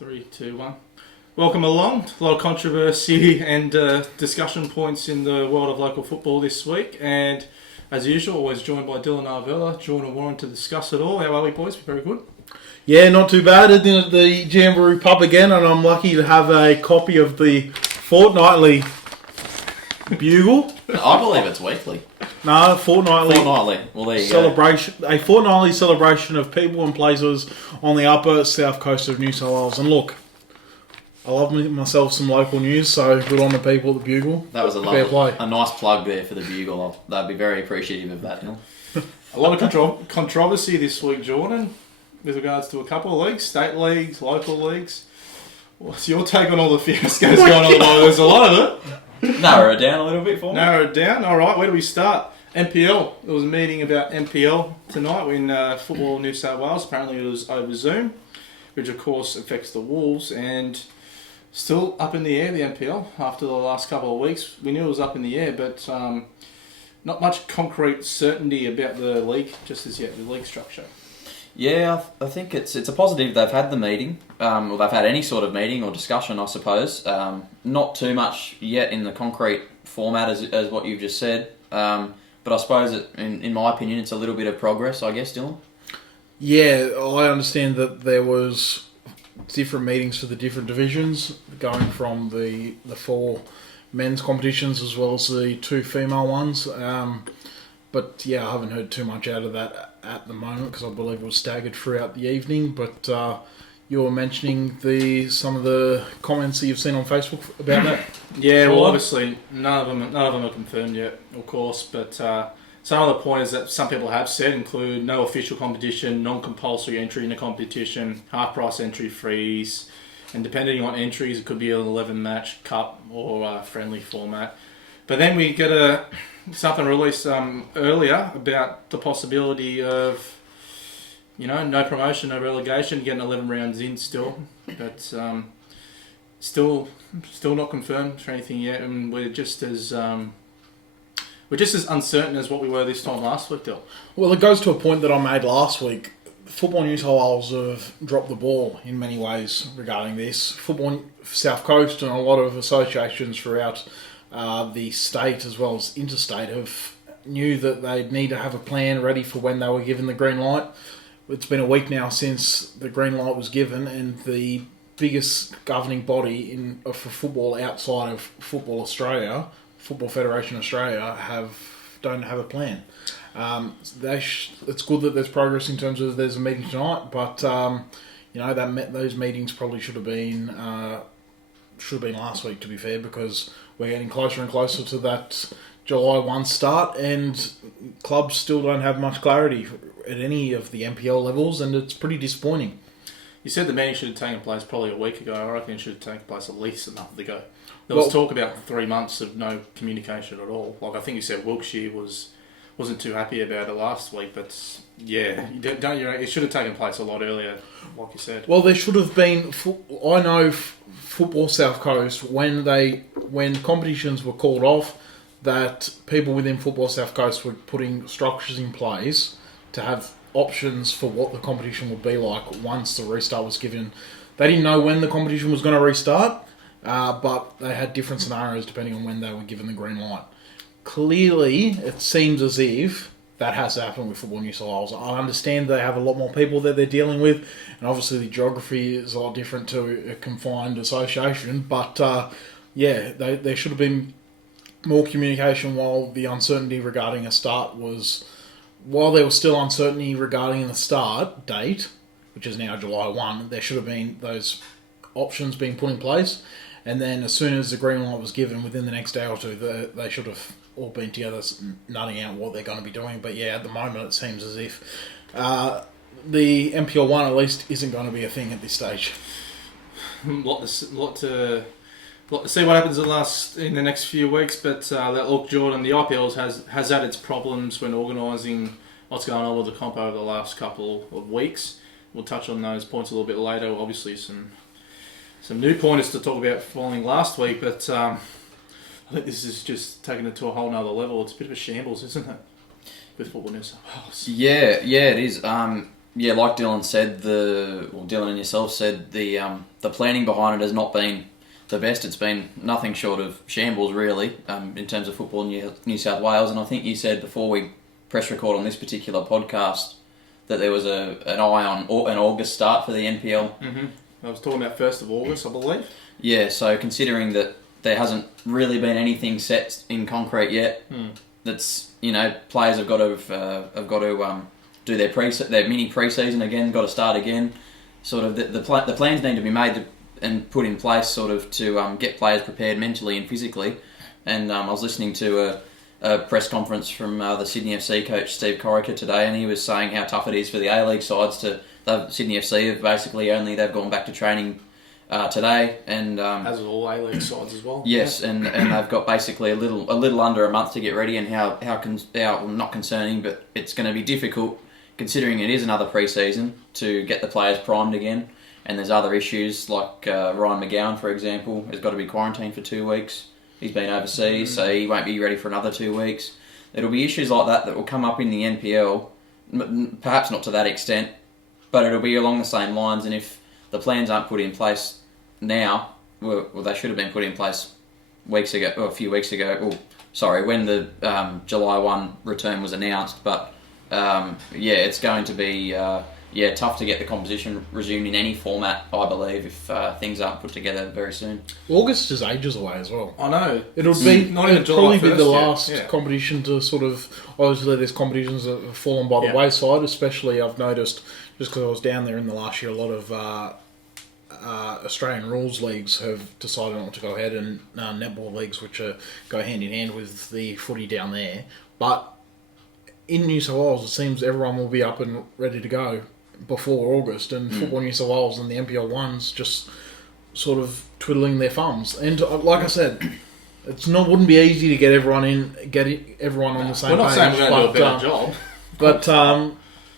Three, two, one. Welcome along. A lot of controversy and discussion points in the world of local football this week. And as usual, always joined by Dylan Arvella, Jordan Warren to discuss it all. How are we, boys? Very good. Yeah, not too bad. At the Jamboree pub again, and I'm lucky to have a copy of the fortnightly Bugle. I believe it's weekly. No, fortnightly. Well, there you celebration, go. A fortnightly celebration of people and places on the upper south coast of New South Wales. And look, I love myself some local news, so good on the people at the Bugle. That was a nice plug there for the Bugle. They'd be very appreciative of that, Neil. A lot of controversy this week, Jordan, with regards to a couple of leagues, state leagues, local leagues. What's your take on all the fiascos going on? There's a lot of it. Narrow it down a little bit for me. Narrow it down. All right, where do we start? NPL. There was a meeting about NPL tonight in Football New South Wales. Apparently it was over Zoom, which of course affects the Wolves, and still up in the air, the NPL, after the last couple of weeks. We knew it was up in the air, but not much concrete certainty about the league just as yet, the league structure. Yeah, I think it's a positive they've had the meeting, or they've had any sort of meeting or discussion, I suppose. Not too much yet in the concrete format as what you've just said, but I suppose, in my opinion, it's a little bit of progress, I guess, Dylan? Yeah, I understand that there was different meetings for the different divisions, going from the four men's competitions as well as the two female ones. But yeah, I haven't heard too much out of that at the moment because I believe it was staggered throughout the evening. But you were mentioning some of the comments that you've seen on Facebook about that. Yeah, well, obviously none of them are confirmed yet, of course. But some of the pointers that some people have said include no official competition, non-compulsory entry in the competition, half-price entry fees, and depending on entries, it could be an 11-match cup or friendly format. But then we get something released earlier about the possibility of, no promotion, no relegation, getting 11 rounds in still, but still not confirmed for anything yet, and we're just as uncertain as what we were this time last week, Dill. Well, it goes to a point that I made last week. Football New South Wales have dropped the ball in many ways regarding this. Football South Coast and a lot of associations throughout the state as well as interstate knew that they'd need to have a plan ready for when they were given the green light. It's been a week now since the green light was given, and the biggest governing body for football outside of Football Australia, Football Federation Australia, don't have a plan. It's good that there's progress in terms of there's a meeting tonight, but those meetings probably should have been last week, to be fair, because we're getting closer and closer to that July 1 start, and clubs still don't have much clarity at any of the NPL levels, and it's pretty disappointing. You said the meeting should have taken place probably a week ago. I reckon it should have taken place at least a month ago. There was talk about 3 months of no communication at all. Like, I think you said Wilkshire wasn't too happy about it last week, but yeah, it should have taken place a lot earlier, like you said. Well, there should have been. I know Football South Coast, when competitions were called off, that people within Football South Coast were putting structures in place to have options for what the competition would be like once the restart was given. They didn't know when the competition was going to restart, but they had different scenarios depending on when they were given the green light. Clearly, it seems as if that has to happen with Football New South Wales. I understand they have a lot more people that they're dealing with, and obviously the geography is a lot different to a confined association, but there should have been more communication while the uncertainty regarding a start while there was still uncertainty regarding the start date, which is now July 1, there should have been those options being put in place, and then as soon as the green light was given, within the next day or two, they should have all been together nutting out what they're going to be doing. But yeah, at the moment it seems as if the NPL1 at least isn't going to be a thing at this stage. Lot to see what happens in the next few weeks, but look, Jordan, the IPL has had its problems when organising what's going on with the comp over the last couple of weeks. We'll touch on those points a little bit later. Obviously, some new pointers to talk about following last week, but I think this is just taking it to a whole nother level. It's a bit of a shambles, isn't it, with Football New South Wales? Yeah, it is. yeah, like Dylan said, Dylan and yourself said, the planning behind it has not been the best. It's been nothing short of shambles, really, in terms of football in New South Wales. And I think you said before we press record on this particular podcast that there was an eye on an August start for the NPL. Mm-hmm. I was talking about 1st of August, I believe. Yeah, so considering that there hasn't really been anything set in concrete yet, that's, you know, players have got to do their mini pre-season again, got to start again. Sort of the plans need to be made and put in place, sort of to get players prepared mentally and physically. And I was listening to a press conference from the Sydney FC coach Steve Corica today, and he was saying how tough it is for the A-League sides Sydney FC have basically they've gone back to training today, and as with all A-League sides as well. Yes, and they've got basically a little under a month to get ready, and how not concerning, but it's going to be difficult considering it is another pre-season to get the players primed again. And there's other issues like Ryan McGowan, for example, has got to be quarantined for 2 weeks. He's been overseas, so he won't be ready for another 2 weeks. There'll be issues like that will come up in the NPL, perhaps not to that extent, but it'll be along the same lines. And if the plans aren't put in place now, well, they should have been put in place a few weeks ago. When the July 1 return was announced. But it's going to be tough to get the competition resumed in any format, I believe, if things aren't put together very soon. August is ages away as well. I know. It'll probably be the last yet. competition to sort of... Obviously, there's competitions that have fallen by the wayside, especially I've noticed, just because I was down there in the last year, a lot of Australian rules leagues have decided not to go ahead, and netball leagues, which go hand in hand with the footy down there. But in New South Wales, it seems everyone will be up and ready to go before August, and Football New South Wales and the NPL1's just sort of twiddling their thumbs. And like I said, wouldn't be easy to get everyone on the same page. We're not saying we're going to do a better job. But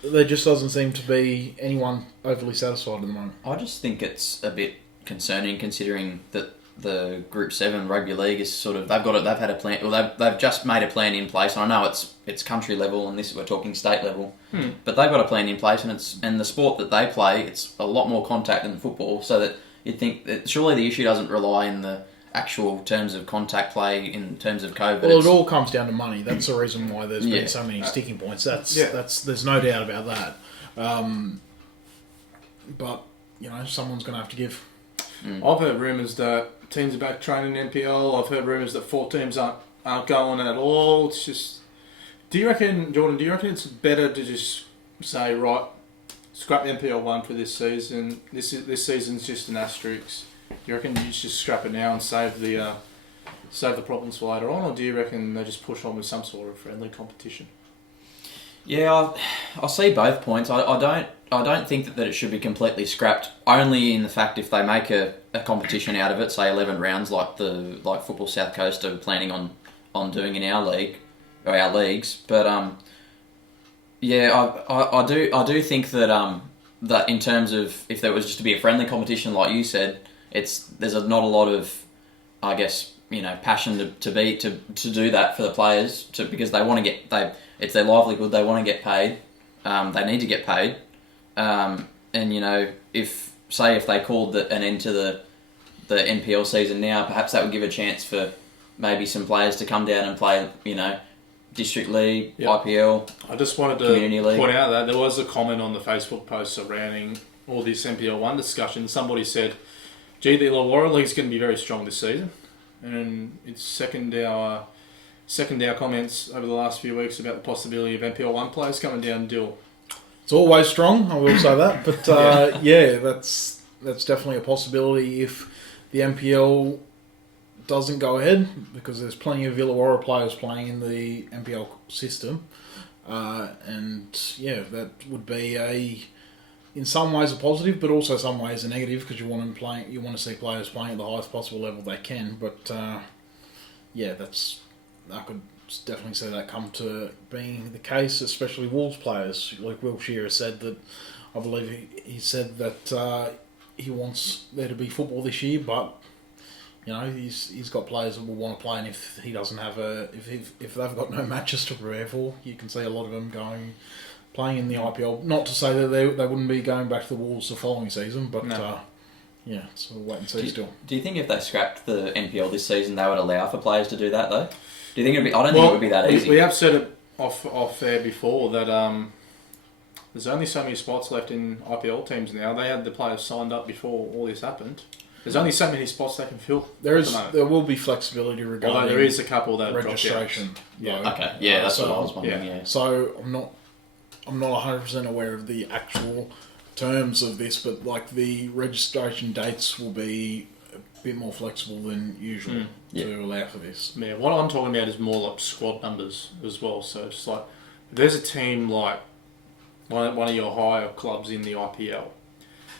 there just doesn't seem to be anyone overly satisfied at the moment. I just think it's a bit concerning considering that the Group 7 Rugby League is sort of they've had a plan. Well, they've just made a plan in place. I know it's country level, and we're talking state level, but they've got a plan in place, and the sport that they play, it's a lot more contact than football. So that you'd think that surely the issue doesn't rely in the actual terms of contact play in terms of COVID. Well, it all comes down to money. That's the reason why there's been so many sticking points. There's no doubt about that. But someone's going to have to give. I've heard rumours that teams are back training in NPL. I've heard rumours that 4 teams aren't going at all. It's just... Do you reckon, Jordan, it's better to just say, right, scrap NPL1 for this season. This season's just an asterisk. Do you reckon you just scrap it now and save the problems for later on, or do you reckon they just push on with some sort of friendly competition? Yeah, I see both points. I don't think that it should be completely scrapped. Only in the fact if they make a competition out of it, say 11 rounds, like Football South Coast are planning on doing in our league or our leagues. But I do think that that in terms of if there was just to be a friendly competition, like you said, there's not a lot of, I guess, passion to do that for the players because they want to it's their livelihood. They want to get paid. They need to get paid. And if they called an end to the NPL season now, perhaps that would give a chance for maybe some players to come down and play, District League, IPL. I just wanted to point out that there was a comment on the Facebook post surrounding all this NPL1 discussion. Somebody said, "Gee, the Illawarra League's going to be very strong this season," and it's seconded our comments over the last few weeks about the possibility of NPL1 players coming down Dill. It's always strong, I will say that. But that's definitely a possibility if the NPL doesn't go ahead, because there's plenty of Illawarra players playing in the NPL system. That would be in some ways a positive, but also some ways a negative, because you want to see players playing at the highest possible level they can. But I could definitely see that come to being the case, especially Wolves players. Like Will Shearer said that, I believe he said that he wants there to be football this year, but he's got players that will want to play, and if he doesn't have if they've got no matches to prepare for, you can see a lot of them going playing in the IPL. Not to say that they wouldn't be going back to the Wolves the following season, but yeah, so we'll wait and see still. Do you think if they scrapped the NPL this season, they would allow for players to do that though? Do you think it'd be? I don't think it would be that easy. We have said it off there before that there's only so many spots left in IPL teams now. They had the players signed up before all this happened. There's only so many spots they can fill. There will be flexibility regarding. Although there is a couple that registration. Yeah. Okay. Yeah, that's what I was wondering. Yeah. So I'm not 100% aware of the actual terms of this, but like the registration dates will be a bit more flexible than usual to allow for this. Yeah. What I'm talking about is more like squad numbers as well. So it's like if there's a team like one of your higher clubs in the IPL.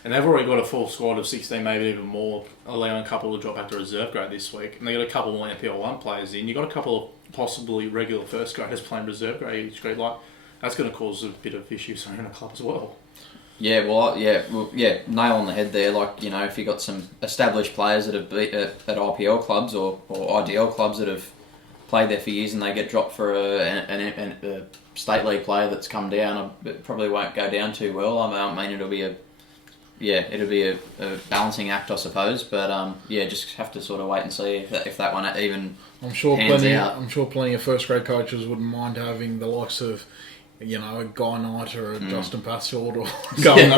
And they've already got a full squad of 16, maybe even more, allowing a couple to drop back to reserve grade this week. And they got a couple more NPL1 players in. You've got a couple of possibly regular first graders playing reserve grade each grade. Like, that's going to cause a bit of issues around the club as well. Yeah, nail on the head there. Like, you know, if you've got some established players that have been at IPL clubs or IDL clubs that have played there for years and they get dropped for a state league player that's come down, it probably won't go down too well. I mean, it'll be a balancing act, I suppose. But just have to sort of wait and see if that one even. I'm sure pans out. I'm sure plenty of first grade coaches wouldn't mind having the likes of, you know, a Guy Knight or a Justin Pasfield or wouldn't turn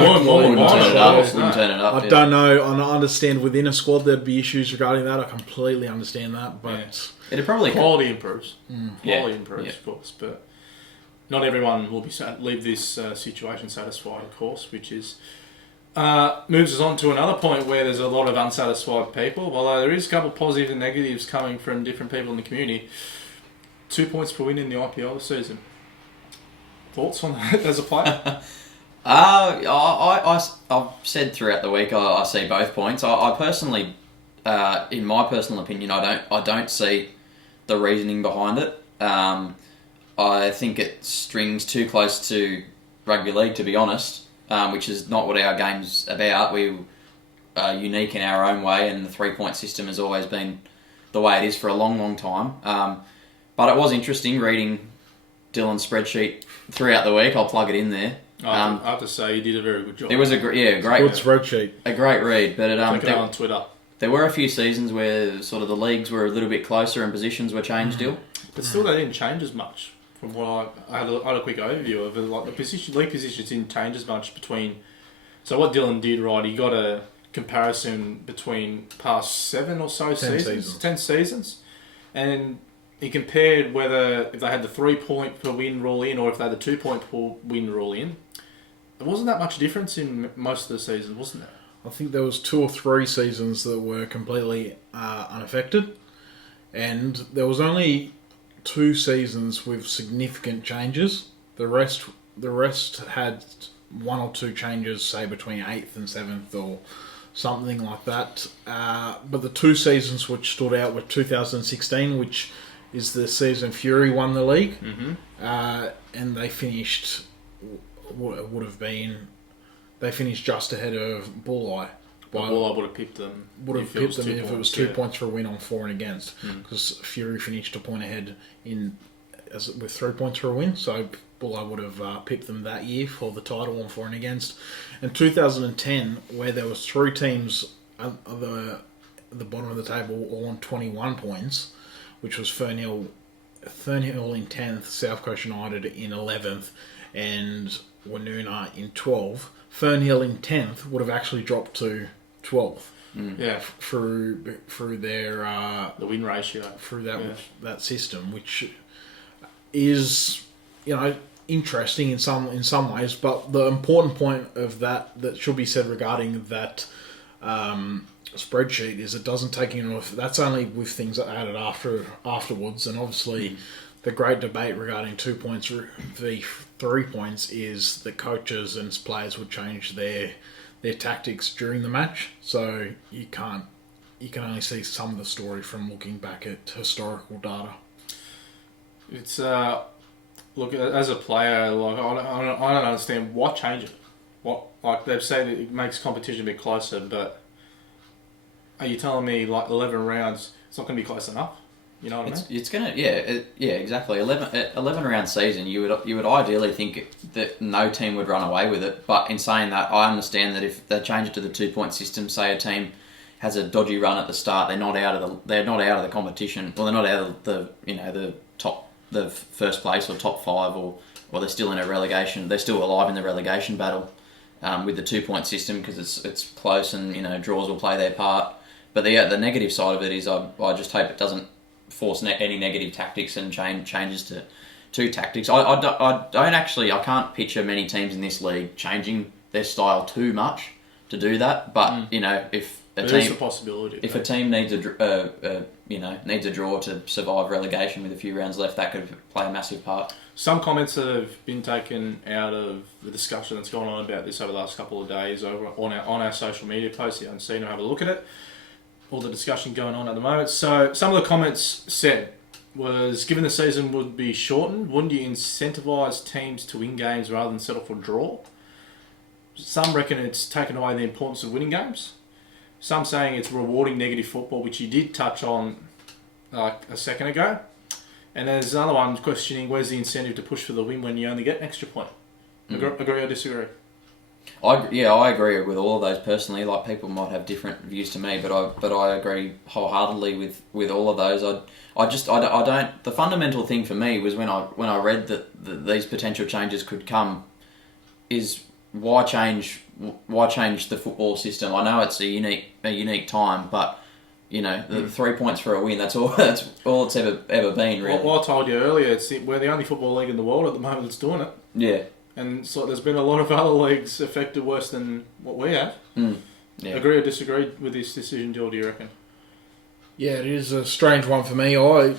it up. I don't know. I understand within a squad there'd be issues regarding that. I completely understand that, but it'd probably quality improves. Quality improves, of course, but not everyone will leave this situation satisfied, of course, which is. Moves us on to another point where there's a lot of unsatisfied people. Although there is a couple of positives and negatives coming from different people in the community. 2 points per win in the IPL this season. Thoughts on that as a player? I've said throughout the week I see both points. I personally, in my personal opinion, I don't see the reasoning behind it. I think it strings too close to rugby league, to be honest. Which is not what our game's about. We are unique in our own way, and the 3-point system has always been the way it is for a long, long time. But it was interesting reading Dylan's spreadsheet throughout the week. I'll plug it in there. I have to say, you did a very good job. It was a great good spreadsheet. A great read. But click it out on Twitter. There were a few seasons where sort of the leagues were a little bit closer and positions were changed still. But still, they didn't change as much. From what I had a quick overview of it, like the league positions didn't change as much between. So what Dylan did, right? He got a comparison between past 7 or so seasons, 10 seasons, and he compared whether if they had the 3-point per win rule in or if they had the 2-point per win rule in. There wasn't that much difference in most of the seasons, wasn't there? I think there was 2 or 3 seasons that were completely unaffected, and there was only 2 seasons with significant changes. The rest had 1 or 2 changes, say between 8th and 7th or something like that. But the 2 seasons which stood out were 2016, which is the season Fury won the league, and they finished they finished just ahead of Bulleye. Bulleye would have pipped them. Would have pipped them if it was 2 points for a win on 4 and against, because Fury finished a point ahead with 3 points for a win. So Bulleye would have pipped them that year for the title on 4 and against. And 2010, where there was 3 teams at the bottom of the table all on 21 points, which was Fernhill in 10th, South Coast United in 11th, and Woonona in 12th. Fernhill in 10th would have actually dropped to 12th. Yeah, through their the win ratio through that system, which is, you know, interesting in some ways. But the important point of that should be said regarding that spreadsheet is it doesn't take into account. That's only with things that are added afterwards, and obviously the great debate regarding 2 points v 3 points is that coaches and players would change their tactics during the match. So you can only see some of the story from looking back at historical data. It's look, as a player, like I don't understand why change it. What, like they've said it makes competition a bit closer, but are you telling me like 11 rounds it's not going to be close enough? You know what I mean? It's gonna exactly 11 round season. You would ideally think that no team would run away with it, but in saying that, I understand that if they change it to the 2-point system, say a team has a dodgy run at the start, they're not out of the competition. Well, they're not out of the first place or top 5, or they're still in a relegation. They're still alive in the relegation battle with the 2-point system because it's close and draws will play their part. But the negative side of it is I just hope it doesn't force any negative tactics and changes to tactics. I can't picture many teams in this league changing their style too much to do that. But if a possibility, if a team needs a draw to survive relegation with a few rounds left, that could play a massive part. Some comments that have been taken out of the discussion that's gone on about this over the last couple of days over on our social media posts. You haven't seen or have a look at it. All the discussion going on at the moment. So some of the comments said was, given the season would be shortened, wouldn't you incentivise teams to win games rather than settle for draw? Some reckon it's taken away the importance of winning games. Some saying it's rewarding negative football, which you did touch on like a second ago. And then there's another one questioning where's the incentive to push for the win when you only get an extra point. Agree or disagree? I agree with all of those personally. Like, people might have different views to me, but I agree wholeheartedly with all of those. I don't. The fundamental thing for me was when I read that these potential changes could come, is why change the football system? I know it's a unique time, but the 3 points for a win. That's all it's ever been. Really. Well, I told you earlier, we're the only football league in the world at the moment that's doing it. Yeah. And so there's been a lot of other leagues affected worse than what we have. Yeah. Agree or disagree with this decision, Joel, do you reckon? Yeah, it is a strange one for me. I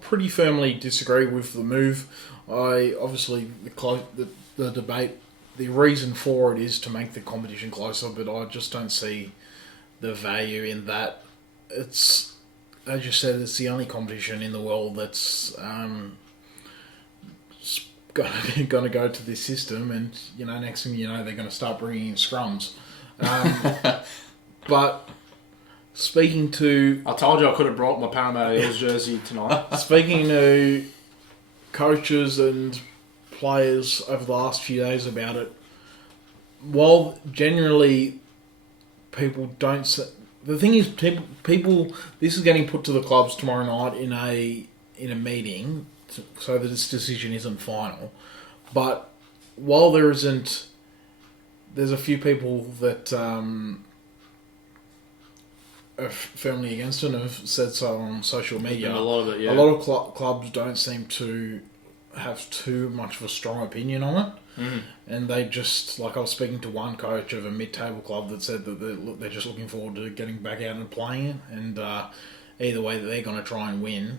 pretty firmly disagree with the move. Obviously the debate, the reason for it is to make the competition closer, but I just don't see the value in that. It's, as you said, it's the only competition in the world that's going to go to this system, and next thing you know, they're going to start bringing in scrums. But speaking to, I told you I could have brought my Parramatta Eels jersey tonight. Speaking to coaches and players over the last few days about it, while generally people don't. The thing is, people. This is getting put to the clubs tomorrow night in a meeting, so that this decision isn't final. But while there's a few people that are firmly against it and have said so on social media. A lot of it, yeah. A lot of clubs don't seem to have too much of a strong opinion on it. And they just, like, I was speaking to one coach of a mid-table club that said that they're just looking forward to getting back out and playing it, and either way that they're going to try and win,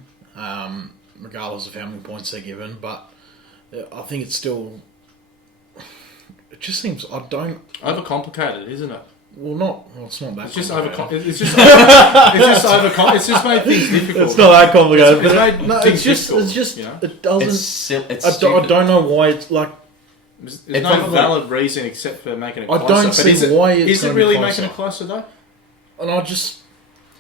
regardless of how many points they're given. But I think it's still, it just seems, overcomplicated, isn't it? Well, it's not that. It's just It's just made things difficult. It's not that complicated. It doesn't. I don't know why it's like. There's no valid reason except for making it closer. I don't see why it's Is it really making it closer though? And I just.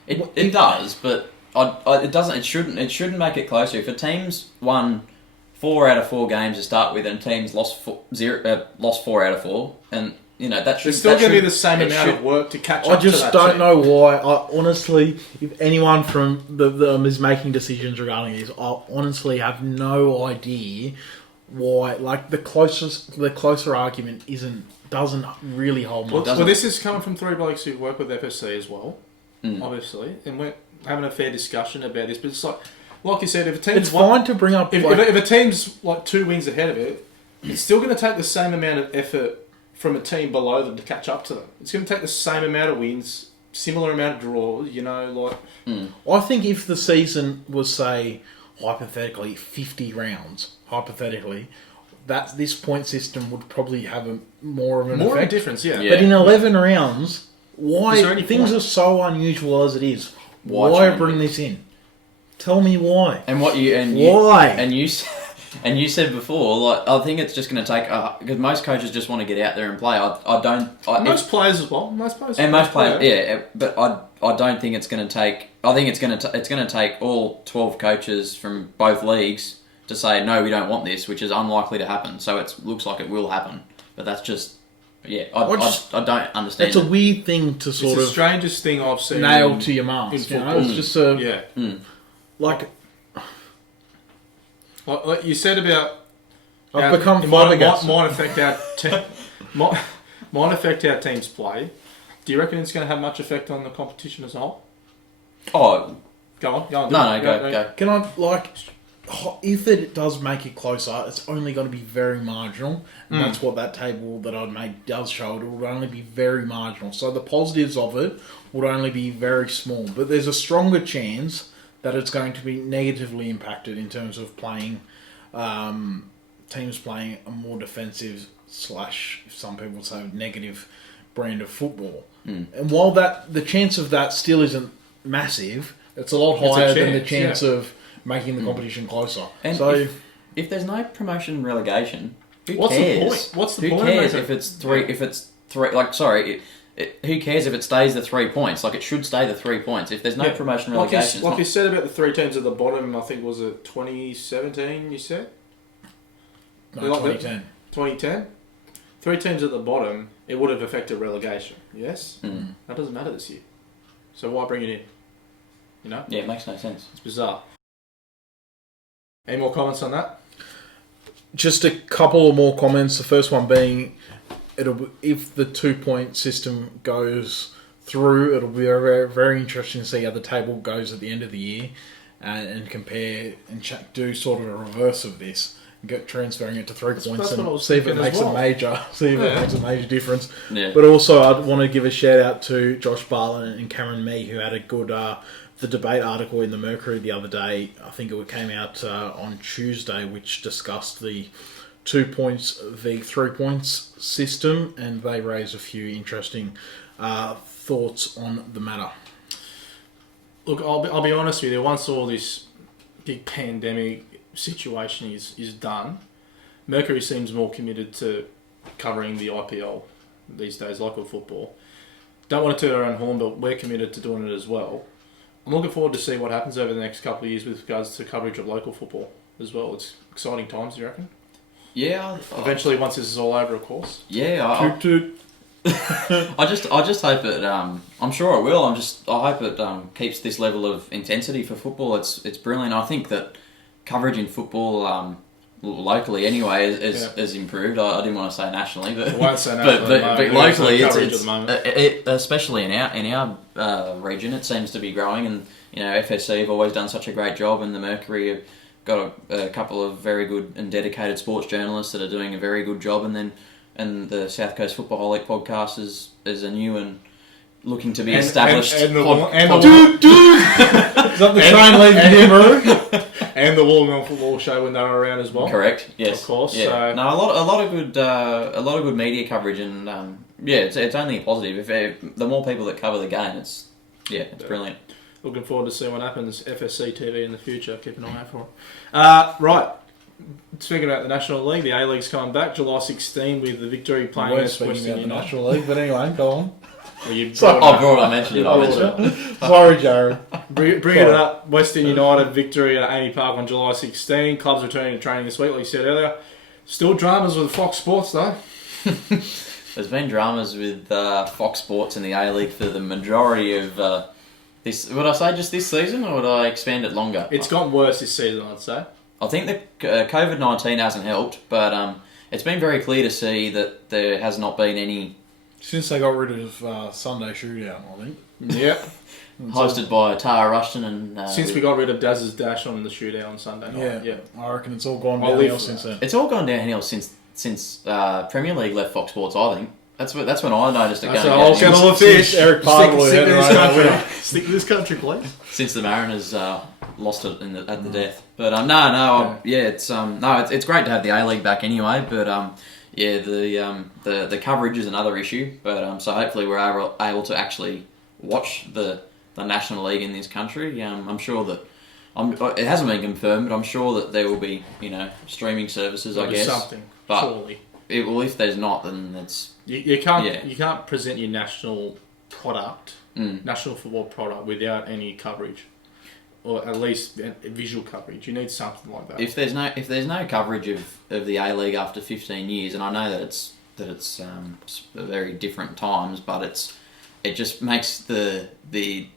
It does, but it doesn't. It shouldn't make it closer. If a team's won 4 out of 4 games to start with, and teams lost 4 out of 4, and that should. It's still going to be the same amount of work to catch up to that. I just don't know why. Honestly, if anyone from them is making decisions regarding this, I honestly have no idea why. Like, the closer argument doesn't really hold much. Well, this is coming from 3 blokes who work with FSC as well, obviously, and we're having a fair discussion about this. But it's like you said, if a team's it's fine to bring up. If a team's like 2 wins ahead of it, it's still going to take the same amount of effort from a team below them to catch up to them. It's going to take the same amount of wins, similar amount of draws. I think if the season was, say, hypothetically 50 rounds, that this point system would probably have more of an effect. Difference, yeah. But in 11 rounds, why things are so unusual as it is? Why bring this in? Tell me why. And why? And you said before, like, I think it's just going to take because most coaches just want to get out there and play. Most players as well. Most players. And most players, yeah. But I don't think it's going to take. I think it's going to take all 12 coaches from both leagues to say no, we don't want this, which is unlikely to happen. So it looks like it will happen, but that's just. Yeah, I don't understand. It's a weird thing to sort it's the of strangest thing I've seen. Nail to your mast. You know? It's just like you said about. I've become flabbergasted. Might affect how teams play. Do you reckon it's going to have much effect on the competition as a whole? Oh, go on. No, go. Can I if it does make it closer, it's only going to be very marginal, and that's what that table that I'd made does show. It will only be very marginal. So the positives of it would only be very small, but there's a stronger chance that it's going to be negatively impacted in terms of playing teams playing a more defensive / some people say negative brand of football. And while the chance of that still isn't massive, it's a lot higher than the chance of making the competition closer. And so if there's no promotion relegation, who What's cares? the point? What's the who point? Who cares if it's three? If it's three, who cares if it stays the 3 points? Like, it should stay the 3 points. If there's no promotion relegation, like you said about the three teams at the bottom, I think was it 2017? You said no, 2010. 2010. Three teams at the bottom, it would have affected relegation. Yes, that doesn't matter this year. So why bring it in? You know? Yeah, it makes no sense. It's bizarre. Any more comments on that? Just a couple of more comments. The first one being, if the 2 point system goes through, it'll be very, very interesting to see how the table goes at the end of the year, and compare and do sort of a reverse of this, and transferring it to 3 points and see if it makes a major difference. Yeah. But also, I'd want to give a shout out to Josh Bartlett and Cameron Mee, who had a good the debate article in the Mercury the other day. I think it came out on Tuesday, which discussed the 2 points v 3 points system, and they raised a few interesting thoughts on the matter. Look, I'll be honest with you. Once all this big pandemic situation is done, Mercury seems more committed to covering the IPL these days, like with football. Don't want to toot our own horn, but we're committed to doing it as well. I'm looking forward to see what happens over the next couple of years with regards to coverage of local football as well. It's exciting times, do you reckon? Yeah. Eventually, once this is all over, of course. Yeah. Toot toot. I just hope it. I'm sure it will. I hope it keeps this level of intensity for football. It's brilliant. I think that coverage in football, locally anyway, is improved. I didn't want to say nationally, but I won't say nationally, but locally, it's especially in our region, it seems to be growing. And FSC have always done such a great job, and the Mercury have got a couple of very good and dedicated sports journalists that are doing a very good job. And the South Coast Footballholic podcast is a new and looking to be established. Is that the train leaving Bro? And the Wollongong Football Show when they were around as well. Correct. Yes. Of course. Yeah. So. No, a lot of good media coverage, and it's only a positive. The more people that cover the game, it's brilliant. Looking forward to seeing what happens FSC TV in the future. Keep an eye out for it. Right. Speaking about the National League, the A-League's coming back July 16 with the Victory playing against Western United. The National League, but anyway, go on. Well, I mentioned it. Sorry, Jared. Bring it up. Western United Victory at Amy Park on July 16. Clubs returning to training this week, like you said earlier. Still dramas with Fox Sports, though. There's been dramas with Fox Sports in the A-League for the majority of this. Would I say just this season, or would I expand it longer? It's gotten worse this season, I'd say. I think that COVID-19 hasn't helped, but it's been very clear to see that there has not been any... Since they got rid of Sunday Shootout, I think. Yeah. Hosted by Tara Rushton and... since we got rid of Daz's Dash on the shootout on Sunday night. Yeah. I reckon it's all gone downhill since then. It's all gone downhill since Premier League left Fox Sports, I think. That's when I noticed it going downhill. I'll kettle of fish. Eric Parker Stick to this country, please. Since the Mariners lost it at the death. But it's great to have the A-League back anyway. But the coverage is another issue. But so hopefully we're able to actually watch the National League in this country. I'm sure that It hasn't been confirmed, but I'm sure that there will be, streaming services. I guess something. But surely, if there's not, then that's you can't present your national product, national football product, without any coverage, or at least visual coverage. You need something like that. If there's no coverage of the A League after 15 years, and I know that it's very different times, but it just makes the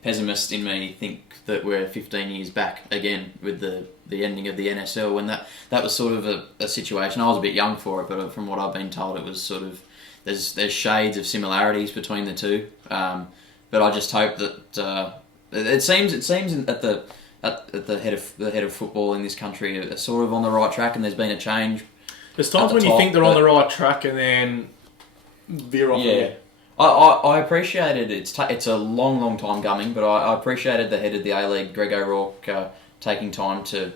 pessimist in me think that we're 15 years back again with the ending of the NSL, when that was sort of a situation. I was a bit young for it, but from what I've been told, it was sort of there's shades of similarities between the two. But I just hope that it seems at the head of football in this country are sort of on the right track, and there's been a change. There's times when you think they're on the right track and then veer off. Yeah. I appreciated it's a long time coming, but I appreciated the head of the A League, Greg O'Rourke, taking time to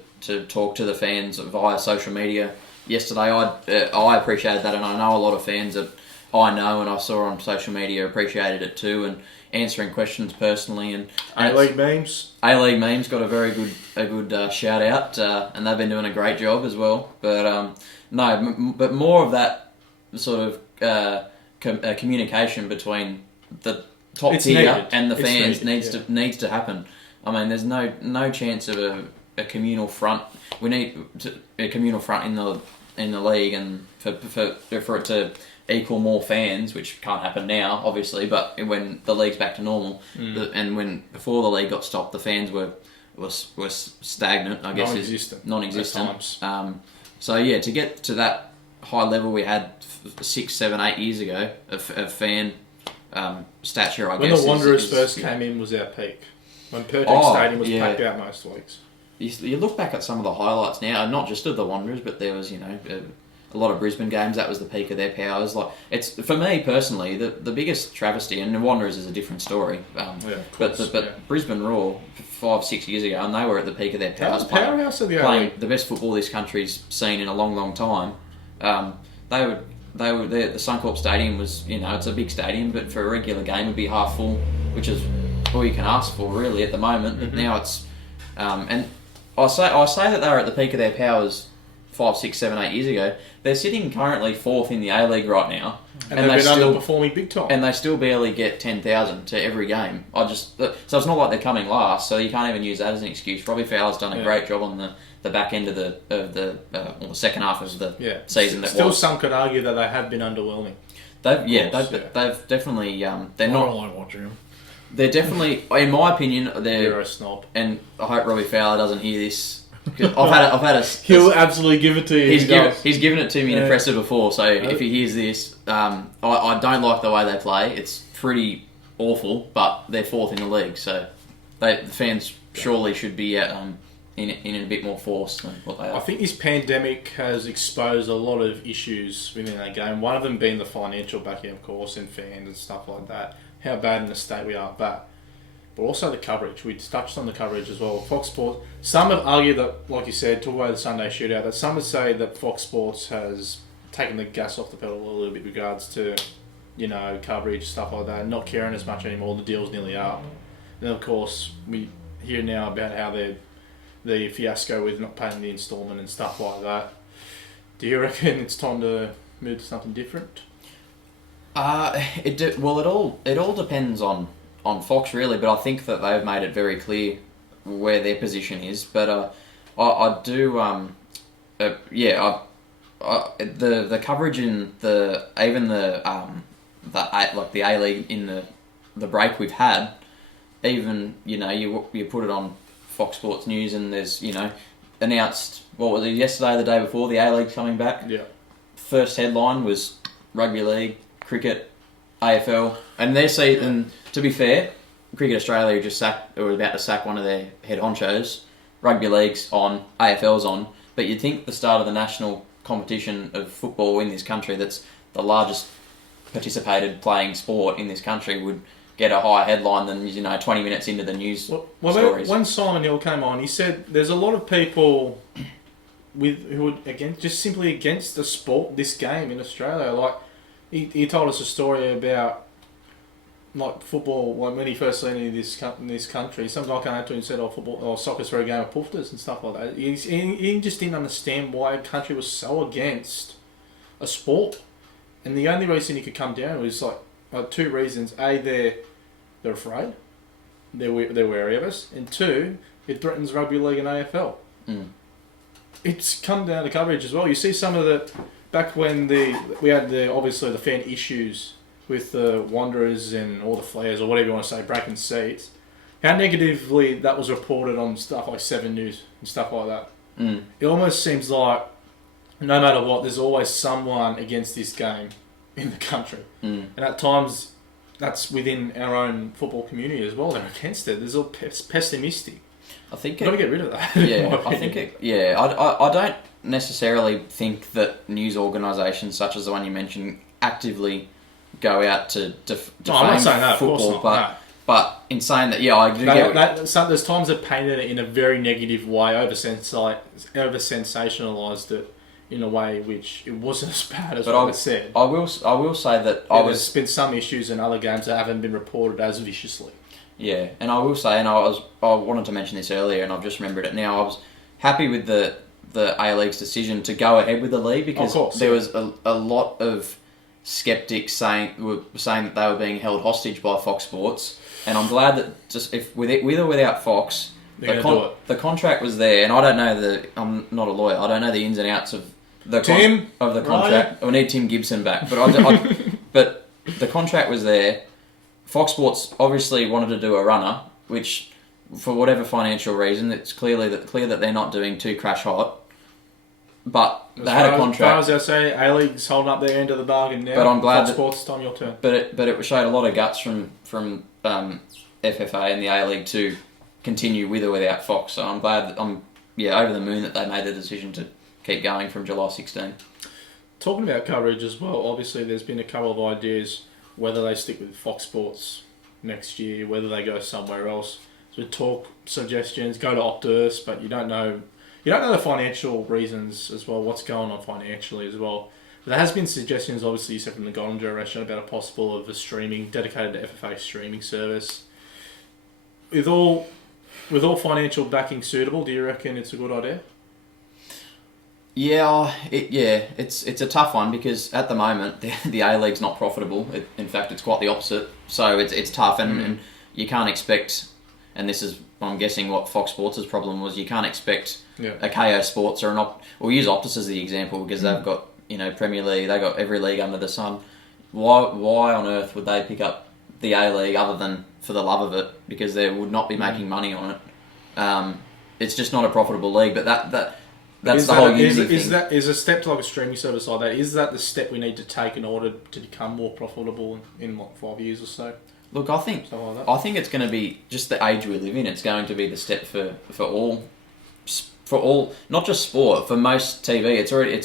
talk to the fans via social media yesterday. I appreciated that, and I know a lot of fans that I know and I saw on social media appreciated it too, and answering questions personally. And A-League memes got a very good shout out, and they've been doing a great job as well. But but more of that sort of communication between the top tier and the fans needs to happen. I mean, there's no chance of a communal front. We need a communal front in the league, and for it to equal more fans, which can't happen now, obviously. But when the league's back to normal, and when before the league got stopped, the fans were stagnant. I guess non-existent. So yeah, to get to that high level we had 6, 7, 8 years ago of fan stature, I guess. When the Wanderers first came in was our peak. When Pertex Stadium was packed out most weeks. You look back at some of the highlights now, not just of the Wanderers, but there was, a lot of Brisbane games. That was the peak of their powers. Like, it's, for me personally, the biggest travesty, and the Wanderers is a different story. But Brisbane Roar 5, 6 years ago, and they were at the peak of their powers, playing the best football this country's seen in a long time. The Suncorp Stadium was, it's a big stadium, but for a regular game it'd be half full, which is all you can ask for really at the moment. But now it's, and I say that they were at the peak of their powers 5, 6, 7, 8 years ago. They're sitting currently 4th in the A League right now, and they've been underperforming big time, and they still barely get 10,000 to every game. So it's not like they're coming last, so you can't even use that as an excuse. Robbie Fowler's done a great job on the back end of the second half of the season. Some could argue that they have been underwhelming. They've definitely they're not. I don't like watching them. They're definitely, in my opinion, they're You're a snob, and I hope Robbie Fowler doesn't hear this. I've had a. He'll absolutely give it to you. He's given it to me in a presser before, so if he hears this, I don't like the way they play. It's pretty awful, but they're 4th in the league, so the fans surely should be in a bit more force than what they are. I think this pandemic has exposed a lot of issues within that game. One of them being the financial backing, of course, and fans and stuff like that. How bad in the state we are, but also the coverage. We touched on the coverage as well. Fox Sports. Some have argued that, like you said, talk about the Sunday shootout, that some would say that Fox Sports has taken the gas off the pedal a little bit with regards to, coverage, stuff like that, not caring as much anymore. The deal's nearly up. And then, of course, we hear now about how the fiasco with not paying the instalment and stuff like that. Do you reckon it's time to move to something different? It all depends on Fox really, but I think that they've made it very clear where their position is. But I do the coverage in the A League in the break we've had, even you put it on Fox Sports News and there's announced, what was it, yesterday or the day before, the A League's coming back. Yeah. First headline was rugby league, cricket, AFL, and their season. To be fair, Cricket Australia were about to sack one of their head honchos. Rugby league's on, AFL's on, but you'd think the start of the national competition of football in this country, that's the largest participated playing sport in this country, would get a higher headline than 20 minutes into the news stories. When Simon Hill came on, he said there's a lot of people who are just simply against the sport, this game in Australia. Like he told us a story about like football, like when he first landed in this country, some guy came up to him and said, "Oh, football or soccer's for a game of poofters" and stuff like that. He just didn't understand why a country was so against a sport, and the only reason he could come down was like two reasons: a, they're afraid, they're wary of us, and two, it threatens rugby league and AFL. It's come down to coverage as well. You see some of the back when we had obviously the fan issues with the Wanderers and all the Flares or whatever you want to say, breaking seats. How negatively that was reported on stuff like 7 News and stuff like that. It almost seems like no matter what, there's always someone against this game in the country, and at times that's within our own football community as well. They're against it. There's all pessimistic. I think You've got to get rid of that. Yeah, I think it. Yeah, I don't necessarily think that news organisations such as the one you mentioned actively go out to defame I'm not saying that, football, of course not, but in saying that, yeah, I do get. There's times they've painted it in a very negative way, over sensationalised it in a way which it wasn't as bad as what it said. I will say that there's been some issues in other games that haven't been reported as viciously. Yeah, and I will say, and I wanted to mention this earlier, and I've just remembered it now. I was happy with the A-League's decision to go ahead with the league because there was a lot of skeptics saying that they were being held hostage by Fox Sports, and I'm glad that just with or without Fox, the contract was there, and I don't know I'm not a lawyer. I don't know the ins and outs of the contract. Right. I need Tim Gibson back, but but the contract was there. Fox Sports obviously wanted to do a runner, which, for whatever financial reason, it's clear that they're not doing too crash hot. But they had a contract. As far as I say, A-League's holding up their end of the bargain now. But I'm glad Fox Sports, time your turn. But it showed a lot of guts from FFA and the A-League to continue with or without Fox. So I'm glad I'm over the moon that they made the decision to keep going from July 16. Talking about coverage as well, obviously there's been a couple of ideas whether they stick with Fox Sports next year, whether they go somewhere else. So talk suggestions, go to Optus, but you don't know the financial reasons as well, what's going on financially as well. But there has been suggestions, obviously, you said from the Golden Generation, about a possible of a dedicated to FFA streaming service. With all financial backing suitable, do you reckon it's a good idea? Yeah, it's a tough one because at the moment the A-League's not profitable. In fact, it's quite the opposite. So it's tough, and you can't expect. And this is, I'm guessing, what Fox Sports' problem was. You can't expect a KO Sports or we'll use Optus as the example because they've got Premier League, they've got every league under the sun. Why on earth would they pick up the A-League other than for the love of it? Because they would not be making money on it. It's just not a profitable league. But that's the whole Unity thing. Is a step to like a streaming service like that, is that the step we need to take in order to become more profitable in 5 years or so? Look, I think it's going to be just the age we live in. It's going to be the step for all, not just sport, for most TV. It's already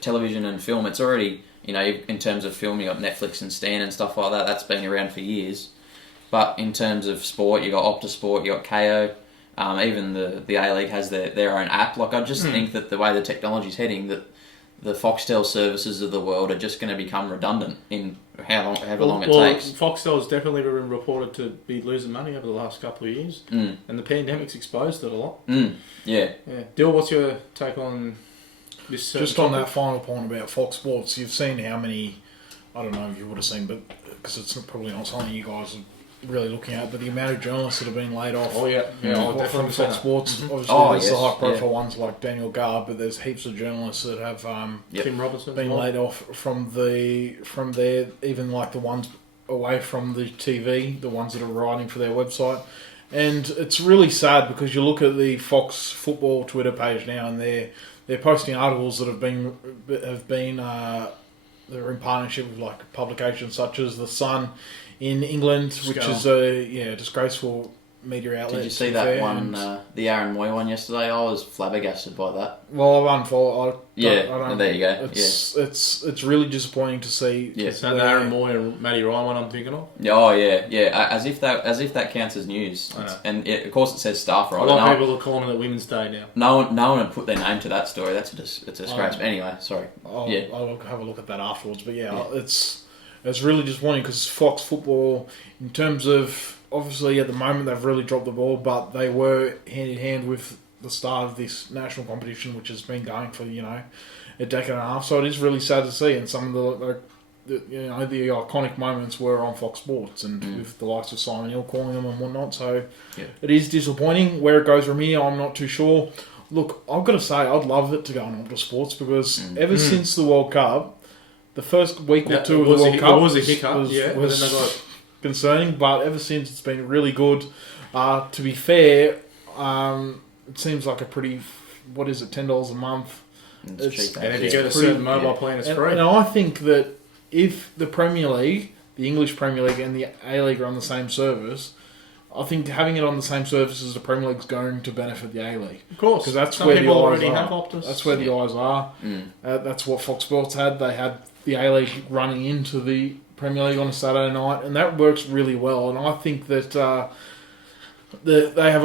television and film. It's already, in terms of film, you got Netflix and Stan and stuff like that. That's been around for years. But in terms of sport, you got Optus Sport, you got KO. Even the A-League has their own app. Like, I just think that the way the technology's heading, that the Foxtel services of the world are just going to become redundant in however long it takes. Foxtel's definitely been reported to be losing money over the last couple of years, and the pandemic's exposed it a lot. Yeah. Dill, what's your take on this? Just on that final point about Fox Sports, you've seen how many, I don't know if you would have seen, but because it's probably not something you guys are really looking at, but the amount of journalists that have been laid off. Definitely from Fox Sports. Obviously, there's the high-profile ones like Daniel Garb, but there's heaps of journalists that have Tim Robertson been laid off from there, even like the ones away from the TV, the ones that are writing for their website. And it's really sad because you look at the Fox Football Twitter page now, and they're posting articles that have been they're in partnership with like publications such as The Sun in England, which is a disgraceful media outlet. Did you see that one, the Aaron Moy one yesterday? I was flabbergasted by that. Well, I've unfollowed. There you go. It's really disappointing to see. Yeah, so the Aaron Moy and Matty Ryan one I'm thinking of. Oh yeah. As if that counts as news. And of course it says staff, right? A lot of people are calling it Women's Day now. No one had put their name to that story. It's a disgrace. But anyway, sorry. I'll have a look at that afterwards. But it's really disappointing because Fox Football, in terms of, obviously at the moment they've really dropped the ball, but they were hand in hand with the start of this national competition, which has been going for, a decade and a half. So it is really sad to see, and some of the iconic moments were on Fox Sports and with the likes of Simon Hill calling them and whatnot. So it is disappointing. Where it goes from here, I'm not too sure. Look, I've got to say, I'd love it to go on Optus Sports because ever since the World Cup, the first week or two of the World Cup was a hiccup, was concerning, but ever since it's been really good. To be fair, it seems like a pretty, what is it, $10 a month? It's cheap. And if you get a certain mobile plan, it's free. And I think that if the Premier League, the English Premier League and the A-League are on the same service, I think having it on the same service as the Premier League is going to benefit the A-League. Of course. Because that's Some where the people eyes already are. have Optus. That's where the eyes are. That's what Fox Sports had. They had the A-League running into the Premier League on a Saturday night, and that works really well. And I think that they have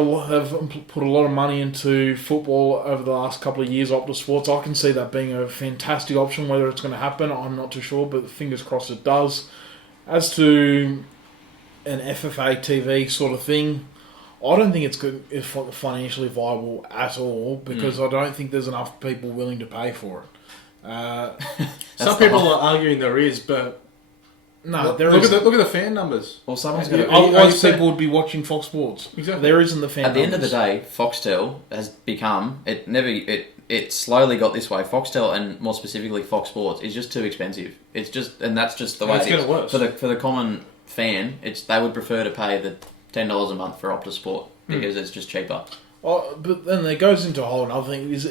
put a lot of money into football over the last couple of years, Optus Sports. I can see that being a fantastic option. Whether it's going to happen, I'm not too sure, but fingers crossed it does. As to an FFA TV sort of thing, I don't think it's financially viable at all because I don't think there's enough people willing to pay for it. Some people are arguing there is, but no, look at the fan numbers. Well, someone's got to... Otherwise, people would be watching Fox Sports. Exactly. There isn't the fan At the end of numbers. the day, Foxtel has become... It slowly got this way. Foxtel, and more specifically Fox Sports, is just too expensive. It's just... And that's just the way it's getting worse. For the common fan, they would prefer to pay the $10 a month for Optus Sport because it's just cheaper. Oh, but then it goes into a whole other thing. Is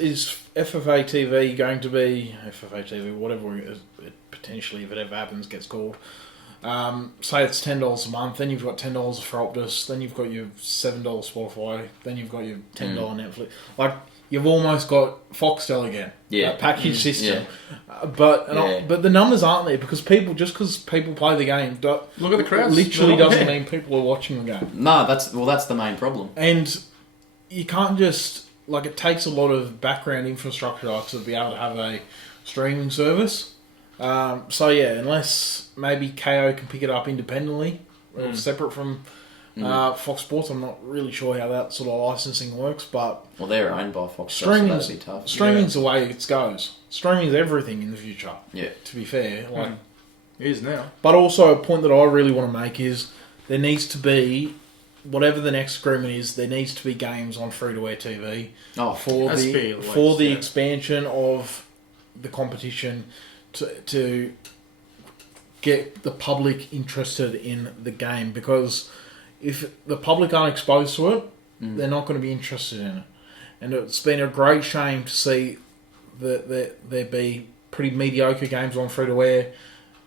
FFA TV going to be... FFA TV, whatever it potentially, if it ever happens, gets called... say it's $10 a month, then you've got $10 for Optus, then you've got your $7 Spotify, then you've got your $10 Netflix. Like, you've almost got Foxtel again. Yeah. That package system. Yeah. But the numbers aren't there because because people play the game, Look at the crowds. literally doesn't mean people are watching the game. No, that's the main problem. And you can't just... Like, it takes a lot of background infrastructure to be able to have a streaming service. Unless maybe KO can pick it up independently or separate from Fox Sports, I'm not really sure how that sort of licensing works. But Well, they're owned by Fox, so that'd be tough. Streaming's the way it goes. Streaming's everything in the future. Yeah. To be fair, It is now. But also a point that I really want to make is there needs to be, whatever the next agreement is, there needs to be games on free-to-air TV for the expansion of the competition. To get the public interested in the game, because if the public aren't exposed to it, they're not going to be interested in it. And it's been a great shame to see that there be pretty mediocre games on free to air